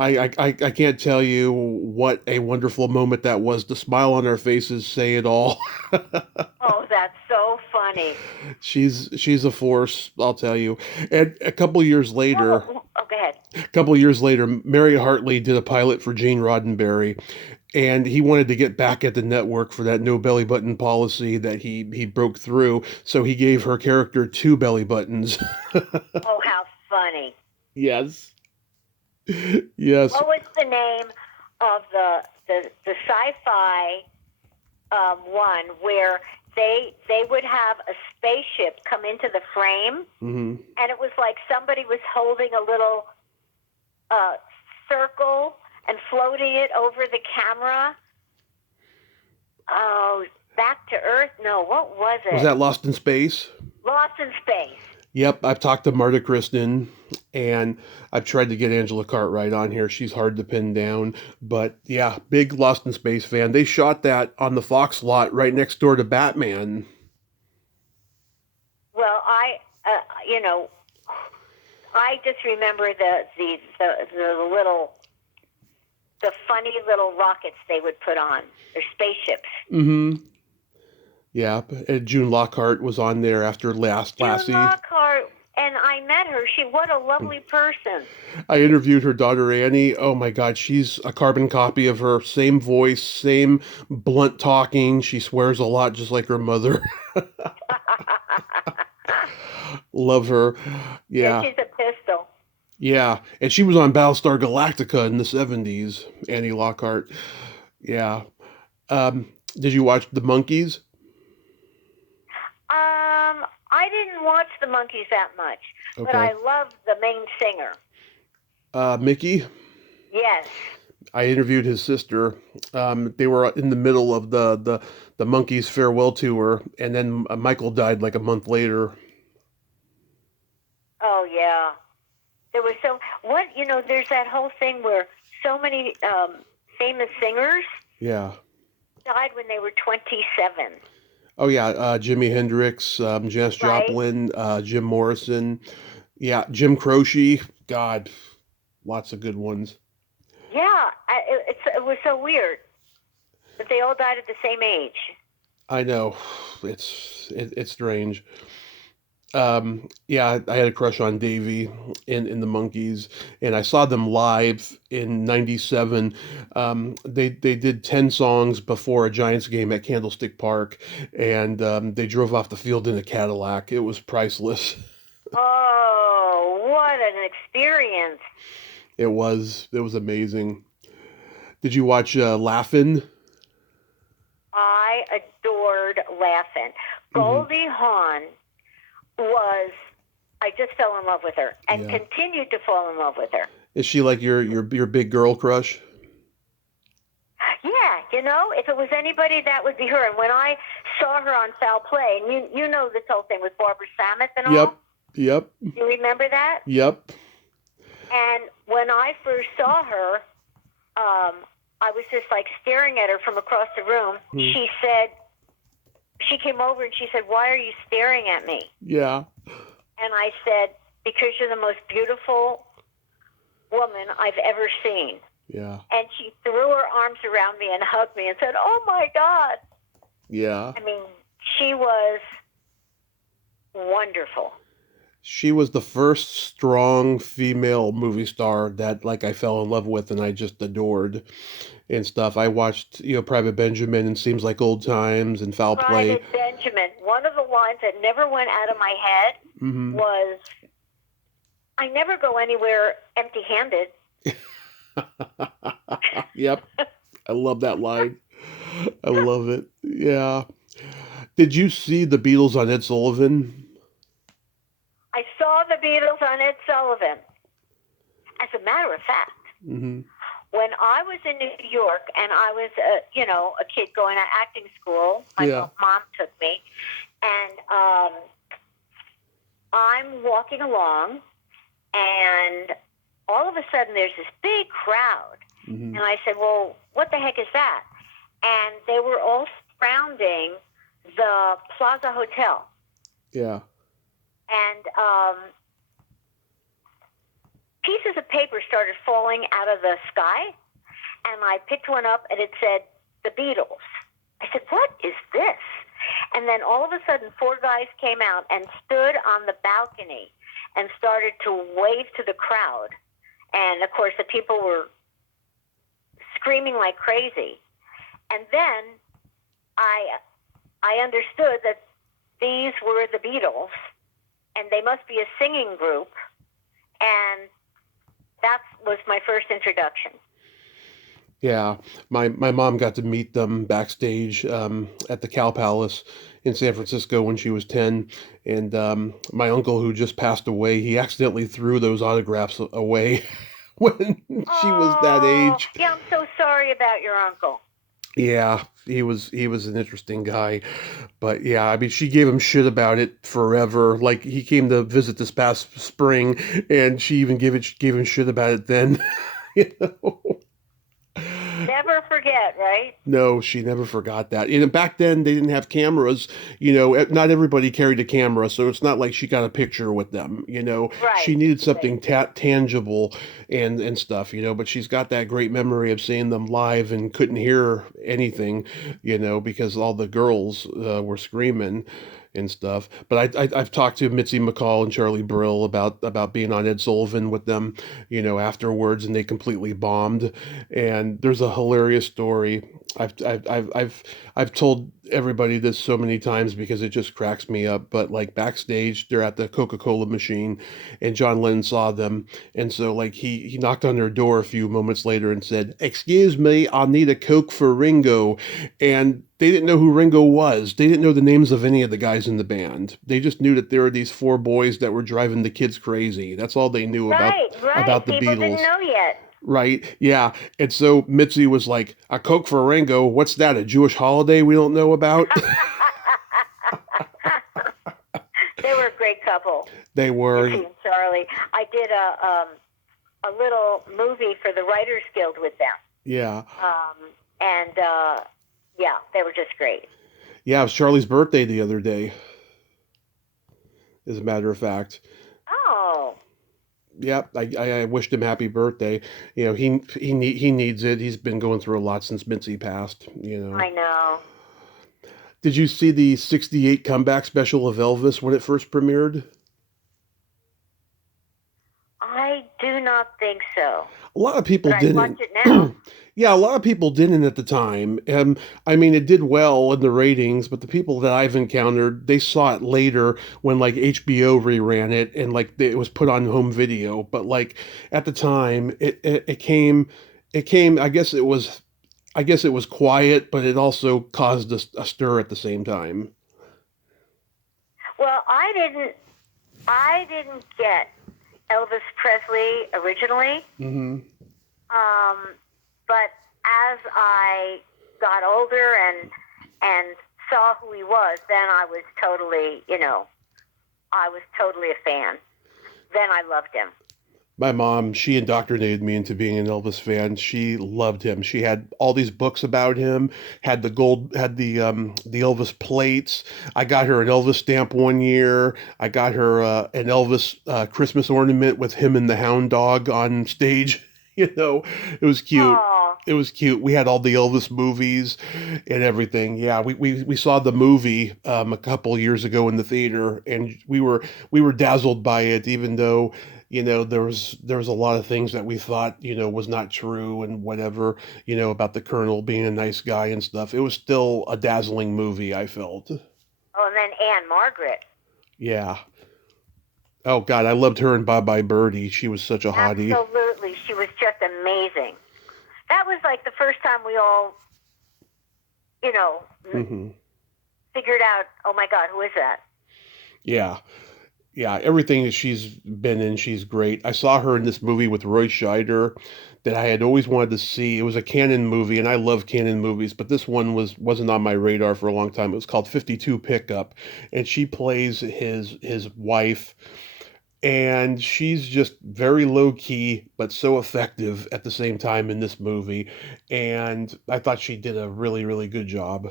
I can't tell you what a wonderful moment that was. The smile on our faces say it all. Oh, that's so funny. She's a force, I'll tell you. And a couple years later, go ahead. A couple years later, Mary Hartley did a pilot for Gene Roddenberry, and he wanted to get back at the network for that no belly button policy that he broke through. So he gave her character 2 belly buttons. Oh, how funny! Yes. Yes. What was the name of the sci-fi one where they would have a spaceship come into the frame, and it was like somebody was holding a little circle and floating it over the camera? Oh, Back to Earth? No, what was it? Was that Lost in Space? Lost in Space. Yep, I've talked to Marta Kristen, and I've tried to get Angela Cartwright on here. She's hard to pin down, but yeah, big Lost in Space fan. They shot that on the Fox lot right next door to Batman. Well, I just remember the funny little rockets they would put on. They're spaceships. Mm-hmm. Yeah, and June Lockhart was on there after Lassie. June Lockhart, and I met her. What a lovely person. I interviewed her daughter Annie. Oh my God, she's a carbon copy of her. Same voice, same blunt talking. She swears a lot, just like her mother. Love her. Yeah. She's a pistol. Yeah, and she was on Battlestar Galactica in the 70s, Annie Lockhart. Yeah. Did you watch The Monkees? I didn't watch the Monkees that much, Okay. but I loved the main singer. Mickey? Yes. I interviewed his sister. They were in the middle of the Monkees farewell tour, and then Michael died like a month later. Oh, yeah. There's that whole thing where so many famous singers died when they were 27. Oh, yeah. Jimi Hendrix, Janis Joplin, Jim Morrison. Yeah, Jim Croce. God, lots of good ones. Yeah, it was so weird that they all died at the same age. I know. It's strange. Yeah, I had a crush on Davey in the Monkees, and I saw them live in '97. They did 10 songs before a Giants game at Candlestick Park, and they drove off the field in a Cadillac. It was priceless. Oh, what an experience! It was amazing. Did you watch Laugh-In? I adored Laugh-In. Goldie Hawn I just fell in love with her and continued to fall in love with her. Is she like your big girl crush? Yeah, You know, if it was anybody, that would be her. And when I saw her on Foul Play, and you know this whole thing with Barbara Samus and all. Yep. You remember that? Yep. And when I first saw her, I was just like staring at her from across the room. She came over and she said, "Why are you staring at me?" Yeah. And I said, "Because you're the most beautiful woman I've ever seen." Yeah. And she threw her arms around me and hugged me and said, "Oh my God." Yeah. I mean, she was wonderful. She was the first strong female movie star that like I fell in love with and I just adored and stuff. I watched, Private Benjamin and Seems Like Old Times and Foul Play. Private Benjamin. One of the lines that never went out of my head was, "I never go anywhere empty-handed." Yep. I love that line. I love it. Yeah. Did you see the Beatles on Ed Sullivan? I saw the Beatles on Ed Sullivan. As a matter of fact, when I was in New York and I was, a kid going to acting school, my mom took me, and I'm walking along, and all of a sudden there's this big crowd. And I said, "Well, what the heck is that?" And they were all surrounding the Plaza Hotel. Yeah. And pieces of paper started falling out of the sky, and I picked one up, and it said, "The Beatles." I said, "What is this?" And then all of a sudden, 4 guys came out and stood on the balcony and started to wave to the crowd. And, of course, the people were screaming like crazy. And then I understood that these were the Beatles, and they must be a singing group, and that was my first introduction. Yeah, my mom got to meet them backstage at the Cow Palace in San Francisco when she was 10, and my uncle, who just passed away, he accidentally threw those autographs away when she was that age. Yeah, I'm so sorry about your uncle. Yeah, he was an interesting guy, but yeah, I mean, she gave him shit about it forever. Like he came to visit this past spring, and she even gave him shit about it then. Never forget, right? No, she never forgot that. And back then, they didn't have cameras. Not everybody carried a camera, so it's not like she got a picture with them. Right. She needed something tangible and stuff. But she's got that great memory of seeing them live and couldn't hear anything. Because all the girls were screaming and stuff. But I've talked to Mitzi McCall and Charlie Brill about being on Ed Sullivan with them, afterwards, and they completely bombed. And there's a hilarious story. I've told everybody this so many times because it just cracks me up. But like backstage, they're at the Coca-Cola machine, and John Lennon saw them, and so like he knocked on their door a few moments later and said, "Excuse me, I'll need a Coke for Ringo," and they didn't know who Ringo was. They didn't know the names of any of the guys in the band. They just knew that there were these 4 boys that were driving the kids crazy. That's all they knew about the People Beatles. Didn't know yet. Right, yeah. And so Mitzi was like, "A Coke for Ringo? What's that, a Jewish holiday we don't know about?" They were a great couple. They were. Mitzi and Charlie. I did a little movie for the Writers Guild with them. Yeah. Yeah, they were just great. Yeah, it was Charlie's birthday the other day, as a matter of fact. Oh. Yep, I wished him happy birthday. He needs it. He's been going through a lot since Mitzi passed. I know. Did you see the '68 comeback special of Elvis when it first premiered? I do not think so. A lot of people didn't. I watch it now. Yeah, a lot of people didn't at the time. I mean, it did well in the ratings, but the people that I've encountered, they saw it later when like HBO reran it and like it was put on home video. But like at the time, it came. I guess it was quiet, but it also caused a stir at the same time. Well, I didn't get Elvis Presley originally. Mm-hmm. But as I got older and saw who he was, then I was totally, I was totally a fan. Then I loved him. My mom, she indoctrinated me into being an Elvis fan. She loved him. She had all these books about him, had the Elvis plates. I got her an Elvis stamp one year. I got her an Elvis Christmas ornament with him and the hound dog on stage. It was cute. Oh. It was cute. We had all the Elvis movies and everything. Yeah, we saw the movie a couple years ago in the theater, and we were dazzled by it, even though there was a lot of things that we thought was not true and whatever about the Colonel being a nice guy and stuff. It was still a dazzling movie, I felt. Oh, and then Anne Margaret. Yeah. Oh God, I loved her and Bye Bye Birdie. She was such a hottie. Absolutely, she was just amazing. That was like the first time we all, figured out, oh my God, who is that? Yeah. Yeah, everything that she's been in, she's great. I saw her in this movie with Roy Scheider that I had always wanted to see. It was a Cannon movie, and I love Cannon movies, but this one wasn't on my radar for a long time. It was called 52 Pickup, and she plays his wife, and she's just very low key, but so effective at the same time in this movie. And I thought she did a really, really good job.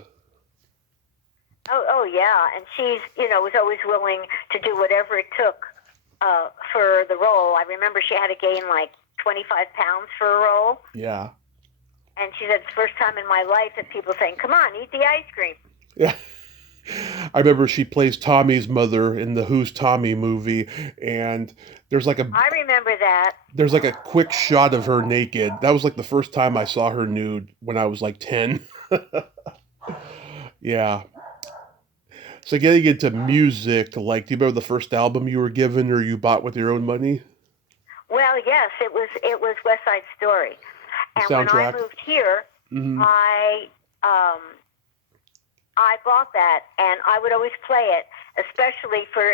Oh yeah, and she's was always willing to do whatever it took for the role. I remember she had to gain like 25 pounds for a role. Yeah. And she said, it's the first time in my life that people saying, "Come on, eat the ice cream." Yeah. I remember she plays Tommy's mother in the Who's Tommy movie, and I remember that. There's like a quick shot of her naked. That was like the first time I saw her nude when I was like 10. Yeah. So getting into music, like, do you remember the first album you were given or you bought with your own money? Well, yes, it was West Side Story. The And soundtrack? when I moved here, Mm-hmm. I bought that, and I would always play it, especially for,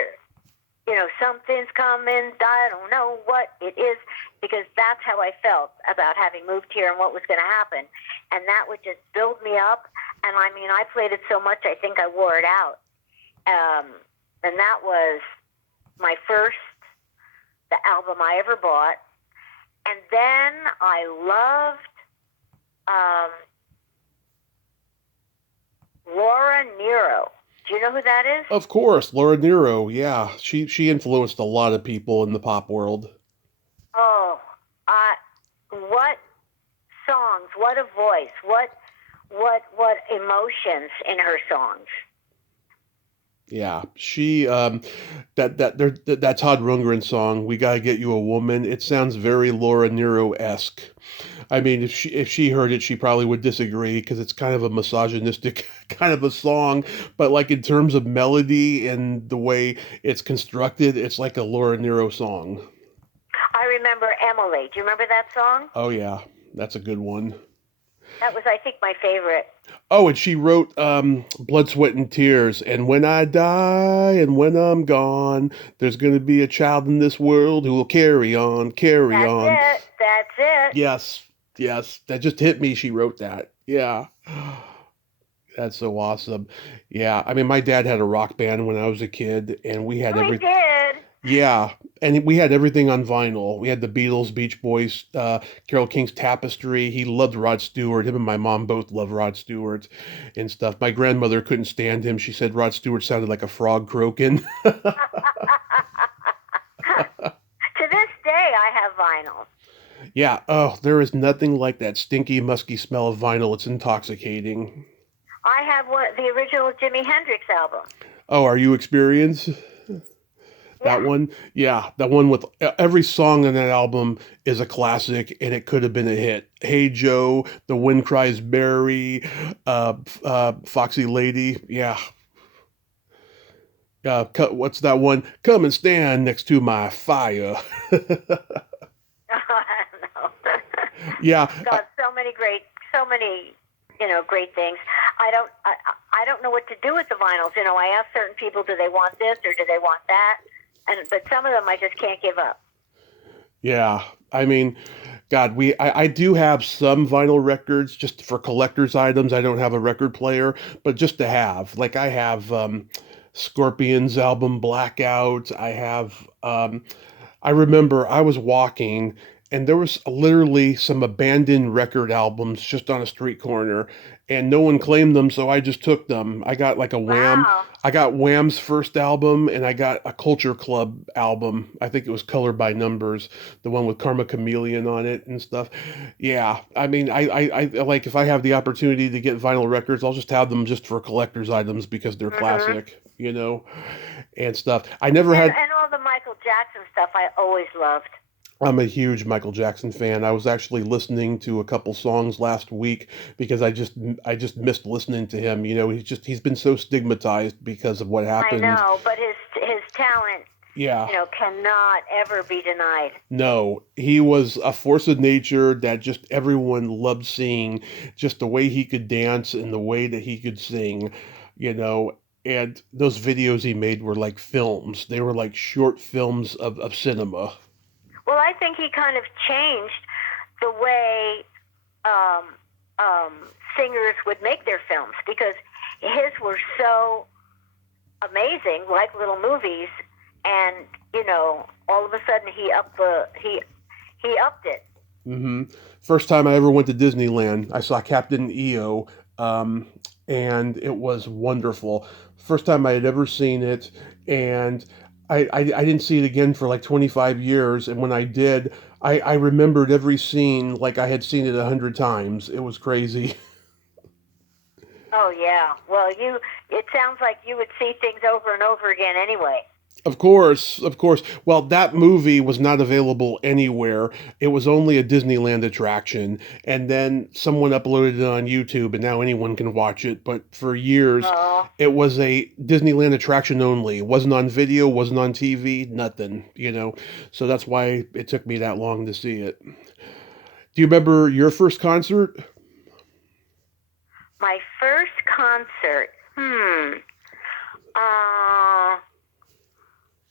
something's coming, I don't know what it is, because that's how I felt about having moved here and what was going to happen. And that would just build me up. And I mean, I played it so much, I think I wore it out. And that was the album I ever bought. And then I loved Laura Nyro. Do you know who that is? Of course, Laura Nyro. Yeah, she influenced a lot of people in the pop world. Oh, what songs? What a voice! What emotions in her songs? Yeah, she that Todd Rundgren song, "We Gotta Get You a Woman." It sounds very Laura Nyro-esque. I mean, if she heard it, she probably would disagree because it's kind of a misogynistic kind of a song. But like in terms of melody and the way it's constructed, it's like a Laura Nyro song. I remember Emily. Do you remember that song? Oh yeah, that's a good one. That was, I think, my favorite. Oh, and she wrote Blood, Sweat, and Tears. And when I die and when I'm gone, there's going to be a child in this world who will carry on. That's it. Yes. That just hit me. She wrote that. Yeah. That's so awesome. Yeah. I mean, my dad had a rock band when I was a kid, and we had everything. We did. Yeah, and we had everything on vinyl. We had the Beatles, Beach Boys, Carole King's Tapestry. He loved Rod Stewart. Him and my mom both loved Rod Stewart and stuff. My grandmother couldn't stand him. She said Rod Stewart sounded like a frog croaking. To this day, I have vinyl. Yeah, oh, there is nothing like that stinky, musky smell of vinyl. It's intoxicating. I have the original Jimi Hendrix album. Oh, are you experienced? That one, yeah, that one with every song on that album is a classic, and it could have been a hit. Hey Joe, The Wind Cries Barry, Foxy Lady, yeah. What's that one? Come and stand next to my fire. Yeah. God, so many great things. I don't know what to do with the vinyls. I ask certain people, do they want this or do they want that? But some of them I just can't give up. Yeah, I mean, God, I do have some vinyl records just for collector's items. I don't have a record player, but just to have. Like I have Scorpions album Blackout. I remember I was walking and there was literally some abandoned record albums just on a street corner and no one claimed them, so I just took them. I got like a Wham. Wow. I got Wham's first album and I got a Culture Club album. I think it was Colored by Numbers, the one with Karma Chameleon on it and stuff. Yeah, I mean, I like if I have the opportunity to get vinyl records, I'll just have them just for collector's items because they're Mm-hmm. classic, and stuff. I never had. And all the Michael Jackson stuff I always loved. I'm a huge Michael Jackson fan. I was actually listening to a couple songs last week because I just missed listening to him. He's been so stigmatized because of what I happened. know, but his talent, Yeah. cannot ever be denied. No, he was a force of nature that just everyone loved seeing, just the way he could dance and the way that he could sing, you know. And those videos he made were like films. They were like short films of cinema. Well, I think he kind of changed the way um, singers would make their films because his were so amazing, like little movies, and all of a sudden he upped it. hmm First time I ever went to Disneyland, I saw Captain EO, and it was wonderful. First time I had ever seen it, and I didn't see it again for like 25 years. And when I did, I remembered every scene like I had seen it 100 times. It was crazy. Oh yeah. Well, it sounds like you would see things over and over again anyway. Of course, of course. Well, that movie was not available anywhere. It was only a Disneyland attraction. And then someone uploaded it on YouTube, and now anyone can watch it. But for years, Oh, it was a Disneyland attraction only. It wasn't on video, wasn't on TV, nothing. So that's why it took me that long to see it. Do you remember your first concert? my first concert. Uh,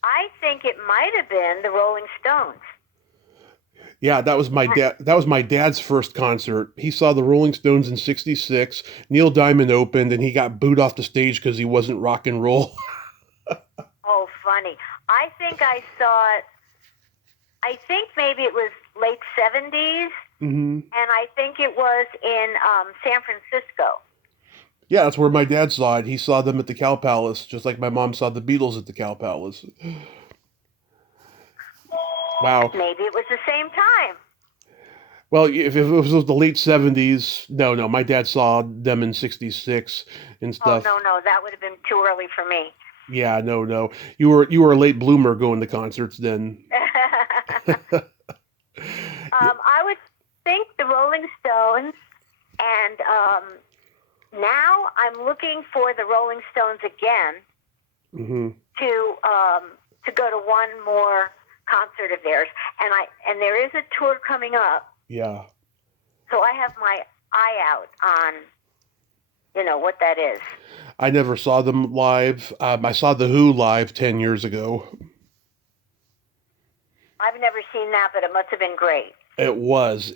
I think it might have been the Rolling Stones. Yeah, that was my dad. That was my dad's first concert. He saw the Rolling Stones in '66. Neil Diamond opened, and he got booed off the stage because he wasn't rock and roll. Oh, funny. I think I saw it. I think maybe it was late 70s, hmm and I think it was in San Francisco. Yeah, that's where my dad saw it. He saw them at the Cow Palace, just like my mom saw the Beatles at the Cow Palace. Wow. Maybe it was the same time. Well, if it was the late '70s, no, no, my dad saw them in '66 and Oh, stuff. no, no, that would have been too early for me. Yeah, no, no. You were a late bloomer going to concerts then. I would think the Rolling Stones, and now I'm looking for the Rolling Stones again hmm to go to one more concert of theirs, and there is a tour coming up, Yeah. so I have my eye out on what that is. I never saw them live. I saw The Who live 10 years ago. I've never seen that, but it must have been great. It was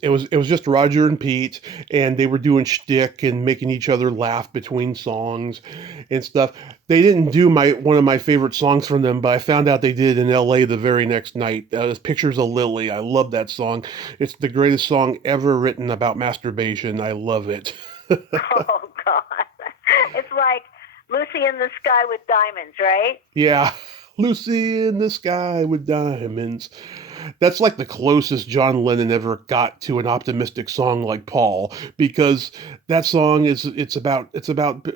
just Roger and Pete, and they were doing shtick and making each other laugh between songs and stuff. They didn't do one of my favorite songs from them, but I found out they did in L.A. the very next night. Pictures of Lily. I love that song. It's the greatest song ever written about masturbation. I love it. Oh God, it's like Lucy in the Sky with Diamonds, right? Yeah, Lucy in the Sky with Diamonds. That's like the closest John Lennon ever got to an optimistic song like Paul, because that song it's about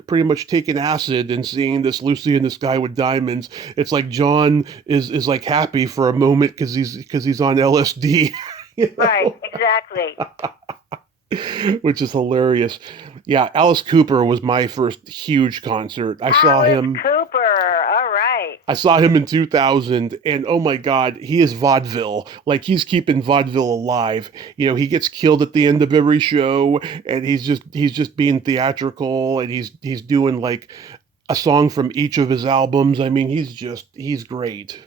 pretty much taking acid and seeing this Lucy in the Sky with Diamonds. It's like John is like happy for a moment because he's on LSD. you Right, know? exactly. Which is hilarious. Yeah, Alice Cooper was my first huge concert. I saw Alice him. Cooper. All right. I saw him in 2000, and oh my God, he is vaudeville. Like he's keeping vaudeville alive. He gets killed at the end of every show, and he's just being theatrical, and he's doing like a song from each of his albums. I mean, he's great.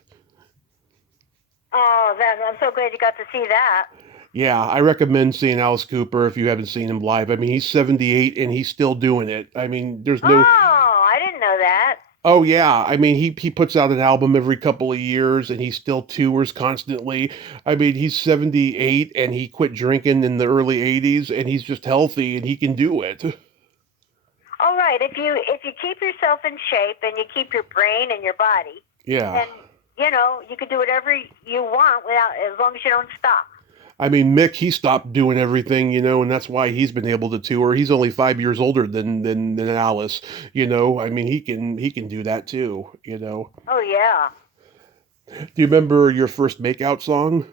Oh, I'm so glad you got to see that. Yeah, I recommend seeing Alice Cooper if you haven't seen him live. I mean, he's 78 and he's still doing it. I mean, there's no. Oh, I didn't know that. Oh yeah, I mean, he puts out an album every couple of years and he still tours constantly. I mean, he's 78 and he quit drinking in the early 80s and he's just healthy and he can do it. All right, if you keep yourself in shape and you keep your brain and your body, Yeah. then you can do whatever you want without, as long as you don't stop. I mean, Mick, he stopped doing everything, and that's why he's been able to tour. He's only 5 years older than Alice, I mean, he can do that too. Oh yeah. Do you remember your first makeout song?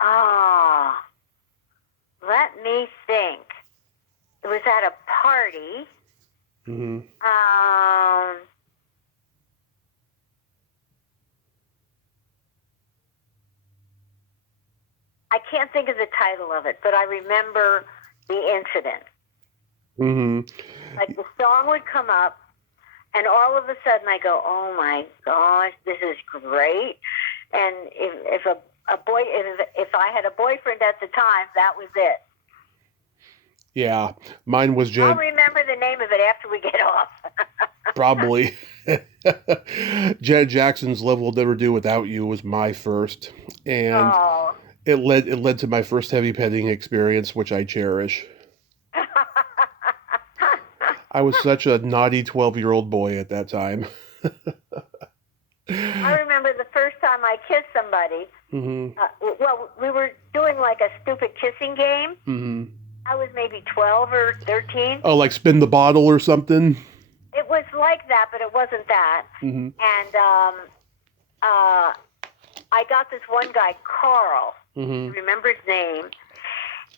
Ah, let me think. It was at a party. Mm-hmm. I can't think of the title of it, but I remember the incident. Mm-hmm. Like the song would come up, and all of a sudden I go, "Oh my gosh, this is great!" And if I had a boyfriend at the time, that was it. Yeah, mine was I'll remember the name of it after we get off. Probably. Janet Jackson's "Love Will Never Do Without You" was my first, and it led to my first heavy petting experience, which I cherish. I was such a naughty 12-year-old boy at that time. I remember the first time I kissed somebody. Mm-hmm. Well, we were doing like a stupid kissing game. Mm-hmm. I was maybe 12 or 13. Oh, like spin the bottle or something? It was like that, but it wasn't that. Mm-hmm. And I got this one guy, Carl. Mm-hmm. I remember his name.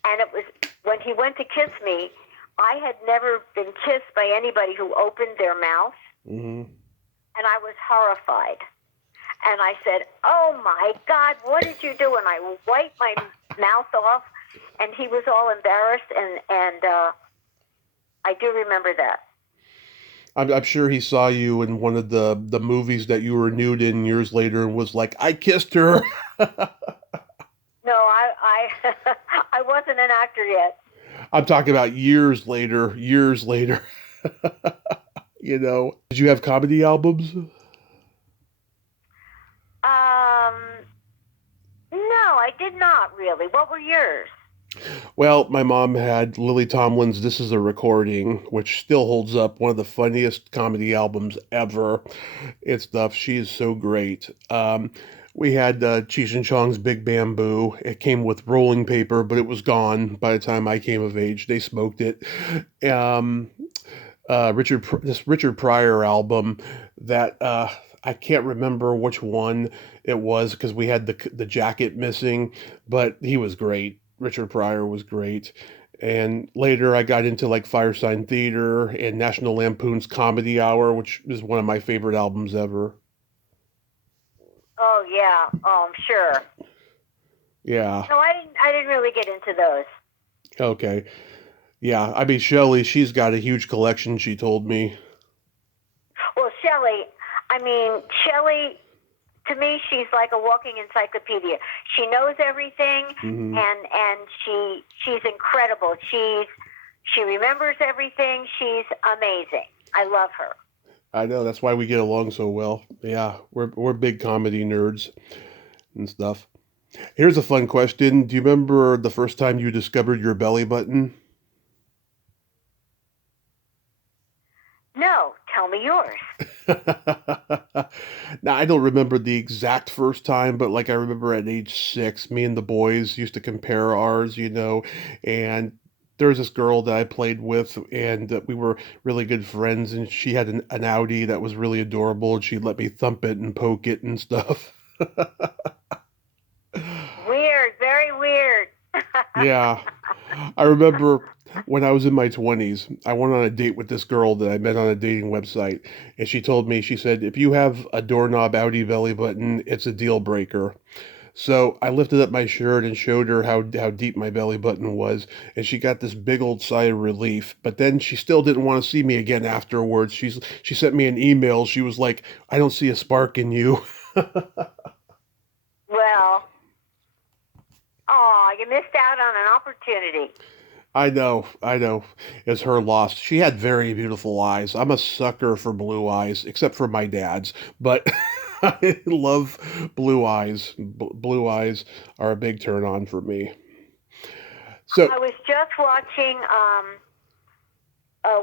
And it was when he went to kiss me, I had never been kissed by anybody who opened their mouth. Mm-hmm. And I was horrified. And I said, "Oh, my God, what did you do?" And I wiped my mouth off, and he was all embarrassed, and I do remember that. I'm sure he saw you in one of the movies that you were nude in years later and was like, "I kissed her." No, I I wasn't an actor yet. I'm talking about years later. Did you have comedy albums? No, I did not really. What were yours? Well, my mom had Lily Tomlin's "This Is a Recording," which still holds up, one of the funniest comedy albums ever. It's stuff. She is so great. We had Cheech and Chong's "Big Bamboo." It came with rolling paper, but it was gone by the time I came of age. They smoked it. This Richard Pryor album that I can't remember which one it was because we had the jacket missing, but he was great. Richard Pryor was great. And later I got into like Firesign Theater and National Lampoon's Comedy Hour, which is one of my favorite albums ever. Oh yeah, I'm sure. Yeah. No, I didn't really get into those. Okay. Yeah, I mean Shelley, she's got a huge collection, she told me. Well, Shelley, to me, she's like a walking encyclopedia. She knows everything, Mm-hmm. and she's incredible. She remembers everything. She's amazing. I love her. I know, that's why we get along so well. Yeah, we're big comedy nerds and stuff. Here's a fun question. Do you remember the first time you discovered your belly button? No, tell me yours. Now, I don't remember the exact first time, but like I remember at age 6, me and the boys used to compare ours, and there was this girl that I played with, and we were really good friends, and she had an Audi that was really adorable, and she'd let me thump it and poke it and stuff. Weird, very weird. Yeah. I remember when I was in my 20s, I went on a date with this girl that I met on a dating website, and she said, "If you have a doorknob Audi belly button, it's a deal breaker." So I lifted up my shirt and showed her how deep my belly button was, and she got this big old sigh of relief. But then she still didn't want to see me again afterwards. She sent me an email. She was like, "I don't see a spark in you." Well, Oh, you missed out on an opportunity. I know. It's her loss. She had very beautiful eyes. I'm a sucker for blue eyes, except for my dad's. But I love blue eyes. Blue eyes are a big turn on for me. So, I was just watching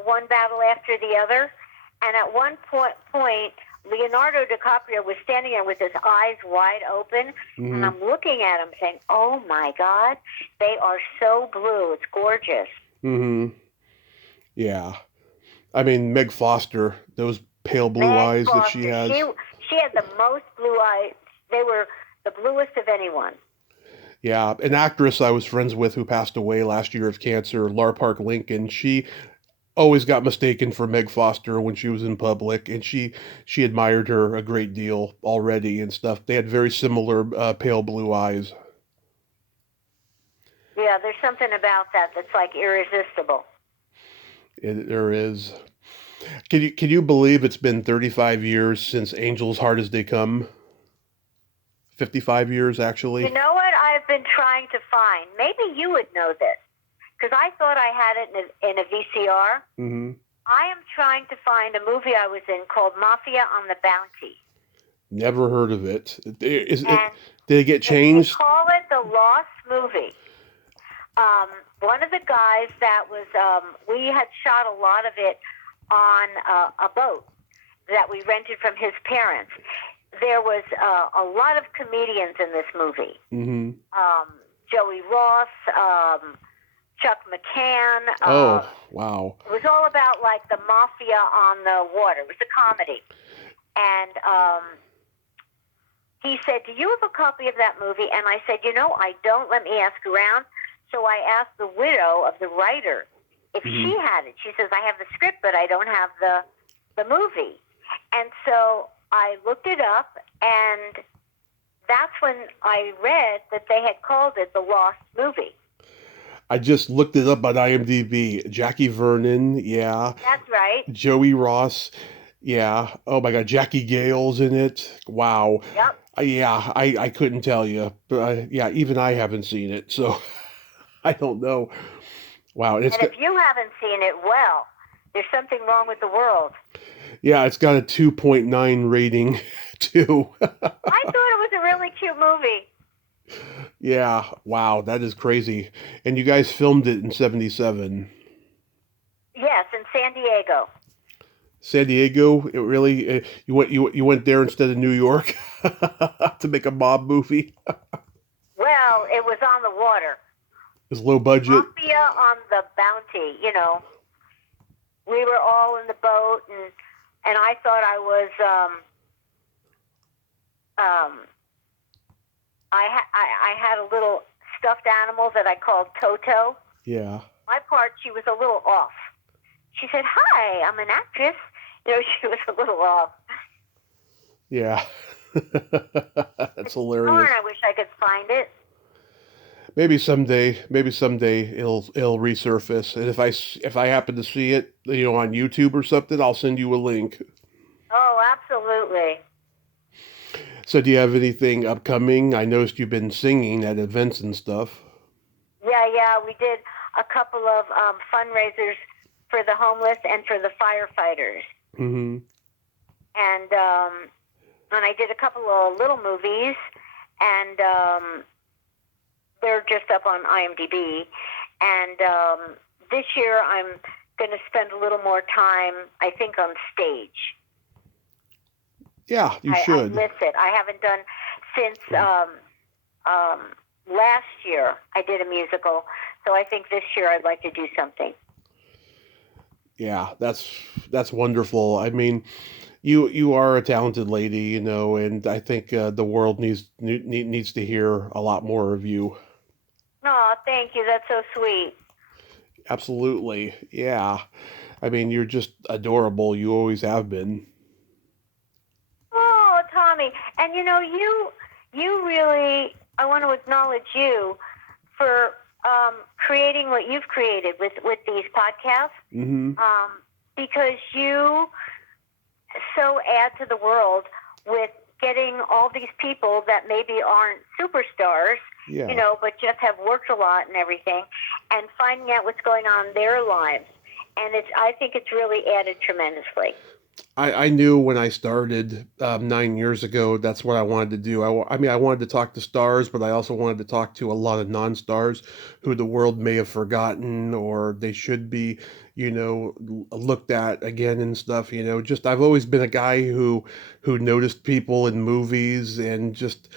one battle after the other, and at one point, Leonardo DiCaprio was standing there with his eyes wide open, and I'm looking at him saying, "Oh my God, they are so blue. It's gorgeous." Yeah. I mean, Meg Foster, those pale blue Meg eyes that she Foster, has. she had the most blue eyes. They were the bluest of anyone. Yeah, an actress I was friends with who passed away last year of cancer, Lar Park Lincoln, she always got mistaken for Meg Foster when she was in public, and she admired her a great deal already and stuff. They had very similar pale blue eyes. Yeah, there's something about that that's like irresistible. There is. Can you believe it's been 35 years since Angels Hard as They Come? 55 years You actually. know what I've been trying to find? Maybe you would know this, because I thought I had it in a VCR. I am trying to find a movie I was in called Mafia on the Bounty. Never heard of it. And Did it get they changed? call it the Lost Movie. One of the guys that was, we had shot a lot of it on a boat that we rented from his parents. There was a lot of comedians in this movie. Joey Ross, Chuck McCann. Oh, wow. It was all about like the mafia on the water. It was a comedy. And he said, "Do you have a copy of that movie?" And I said, "I don't. Let me ask around." So I asked the widow of the writer if she had it. She says, "I have the script, but I don't have the movie." And so I looked it up, and that's when I read that they had called it the Lost Movie. I just looked it up on IMDb. Jackie Vernon, yeah. That's right. Joey Ross, yeah. Oh my God, Jackie Gale's in it. Wow. Yep. Yeah, I couldn't tell you, but yeah, even I haven't seen it, so I don't know. Wow, and if you haven't seen it, well, there's something wrong with the world. Yeah, it's got a 2.9 rating too. I thought it was a really cute movie. Yeah, wow, that is crazy. And you guys filmed it in 77. Yes, in San Diego. San Diego, it really you went there instead of New York to make a mob movie. Well, it was on the water. It was low budget. Mafia on the Bounty. We were all in the boat, and I thought I was I had a little stuffed animal that I called Toto. Yeah. My part, she was a little off. She said, "Hi, I'm an actress." She was a little off. Yeah. That's hilarious. Darn, I wish I could find it. Maybe someday it'll resurface. And if I happen to see it, on YouTube or something, I'll send you a link. Oh, absolutely. So do you have anything upcoming? I noticed you've been singing at events and stuff. Yeah, we did a couple of fundraisers for the homeless and for the firefighters. And I did a couple of little movies, and they're just up on IMDb. And this year I'm going to spend a little more time, I think, on stage. Yeah, you should. I miss it. I haven't done since last year. I did a musical, so I think this year I'd like to do something. Yeah, that's wonderful. I mean, you are a talented lady, and I think the world needs to hear a lot more of you. Oh, thank you. That's so sweet. Absolutely. Yeah. I mean, you're just adorable. You always have been. Oh, Tommy. And you really, I want to acknowledge you for creating what you've created with these podcasts. Because you so add to the world with getting all these people that maybe aren't superstars Yeah. but just have worked a lot and everything, and finding out what's going on in their lives. And I think it's really added tremendously. I knew when I started 9 years ago, that's what I wanted to do. I mean, I wanted to talk to stars, but I also wanted to talk to a lot of non-stars who the world may have forgotten or they should be, looked at again and stuff. Just I've always been a guy who noticed people in movies and just,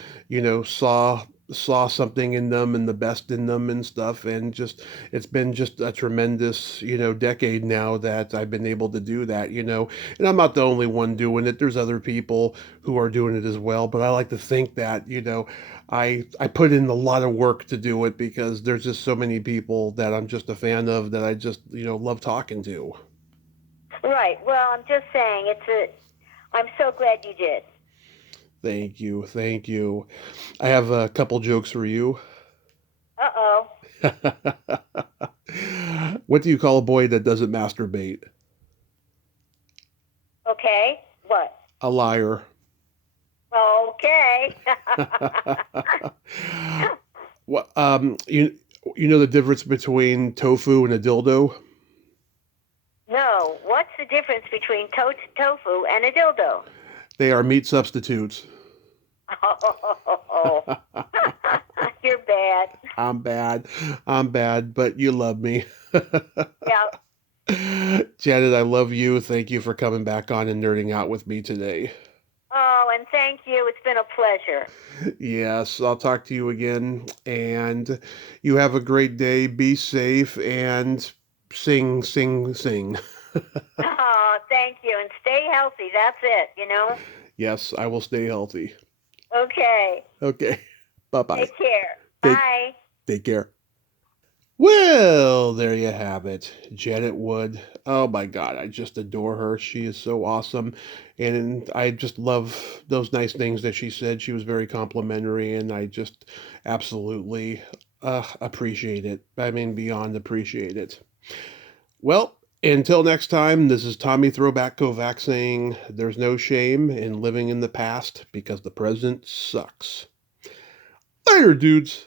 saw something in them and the best in them and stuff, and just it's been just a tremendous decade now that I've been able to do that. And I'm not the only one doing it. There's other people who are doing it as well. But I like to think that, I put in a lot of work to do it because there's just so many people that I'm just a fan of that I just, love talking to. Right. Well, I'm just saying I'm so glad you did. Thank you. Thank you. I have a couple jokes for you. Uh-oh. What do you call a boy that doesn't masturbate? Okay. What? A liar. Okay. What you know the difference between tofu and a dildo? No. What's the difference between tofu and a dildo? They are meat substitutes. Oh, you're bad. I'm bad. I'm bad, but you love me. Yeah. Janet, I love you. Thank you for coming back on and nerding out with me today. Oh, and thank you. It's been a pleasure. Yes, I'll talk to you again. And you have a great day. Be safe and sing, sing, sing. Oh, thank you. And stay healthy. That's it. Yes, I will stay healthy. Okay. Okay. Bye-bye. Take care. Take, Bye. take care. Well, there you have it. Janet Wood. Oh my God, I just adore her. She is so awesome. And I just love those nice things that she said. She was very complimentary, and I just absolutely appreciate it. I mean, beyond appreciate it. Well, until next time, this is Tommy Throwback Kovac saying there's no shame in living in the past because the present sucks. Later, dudes.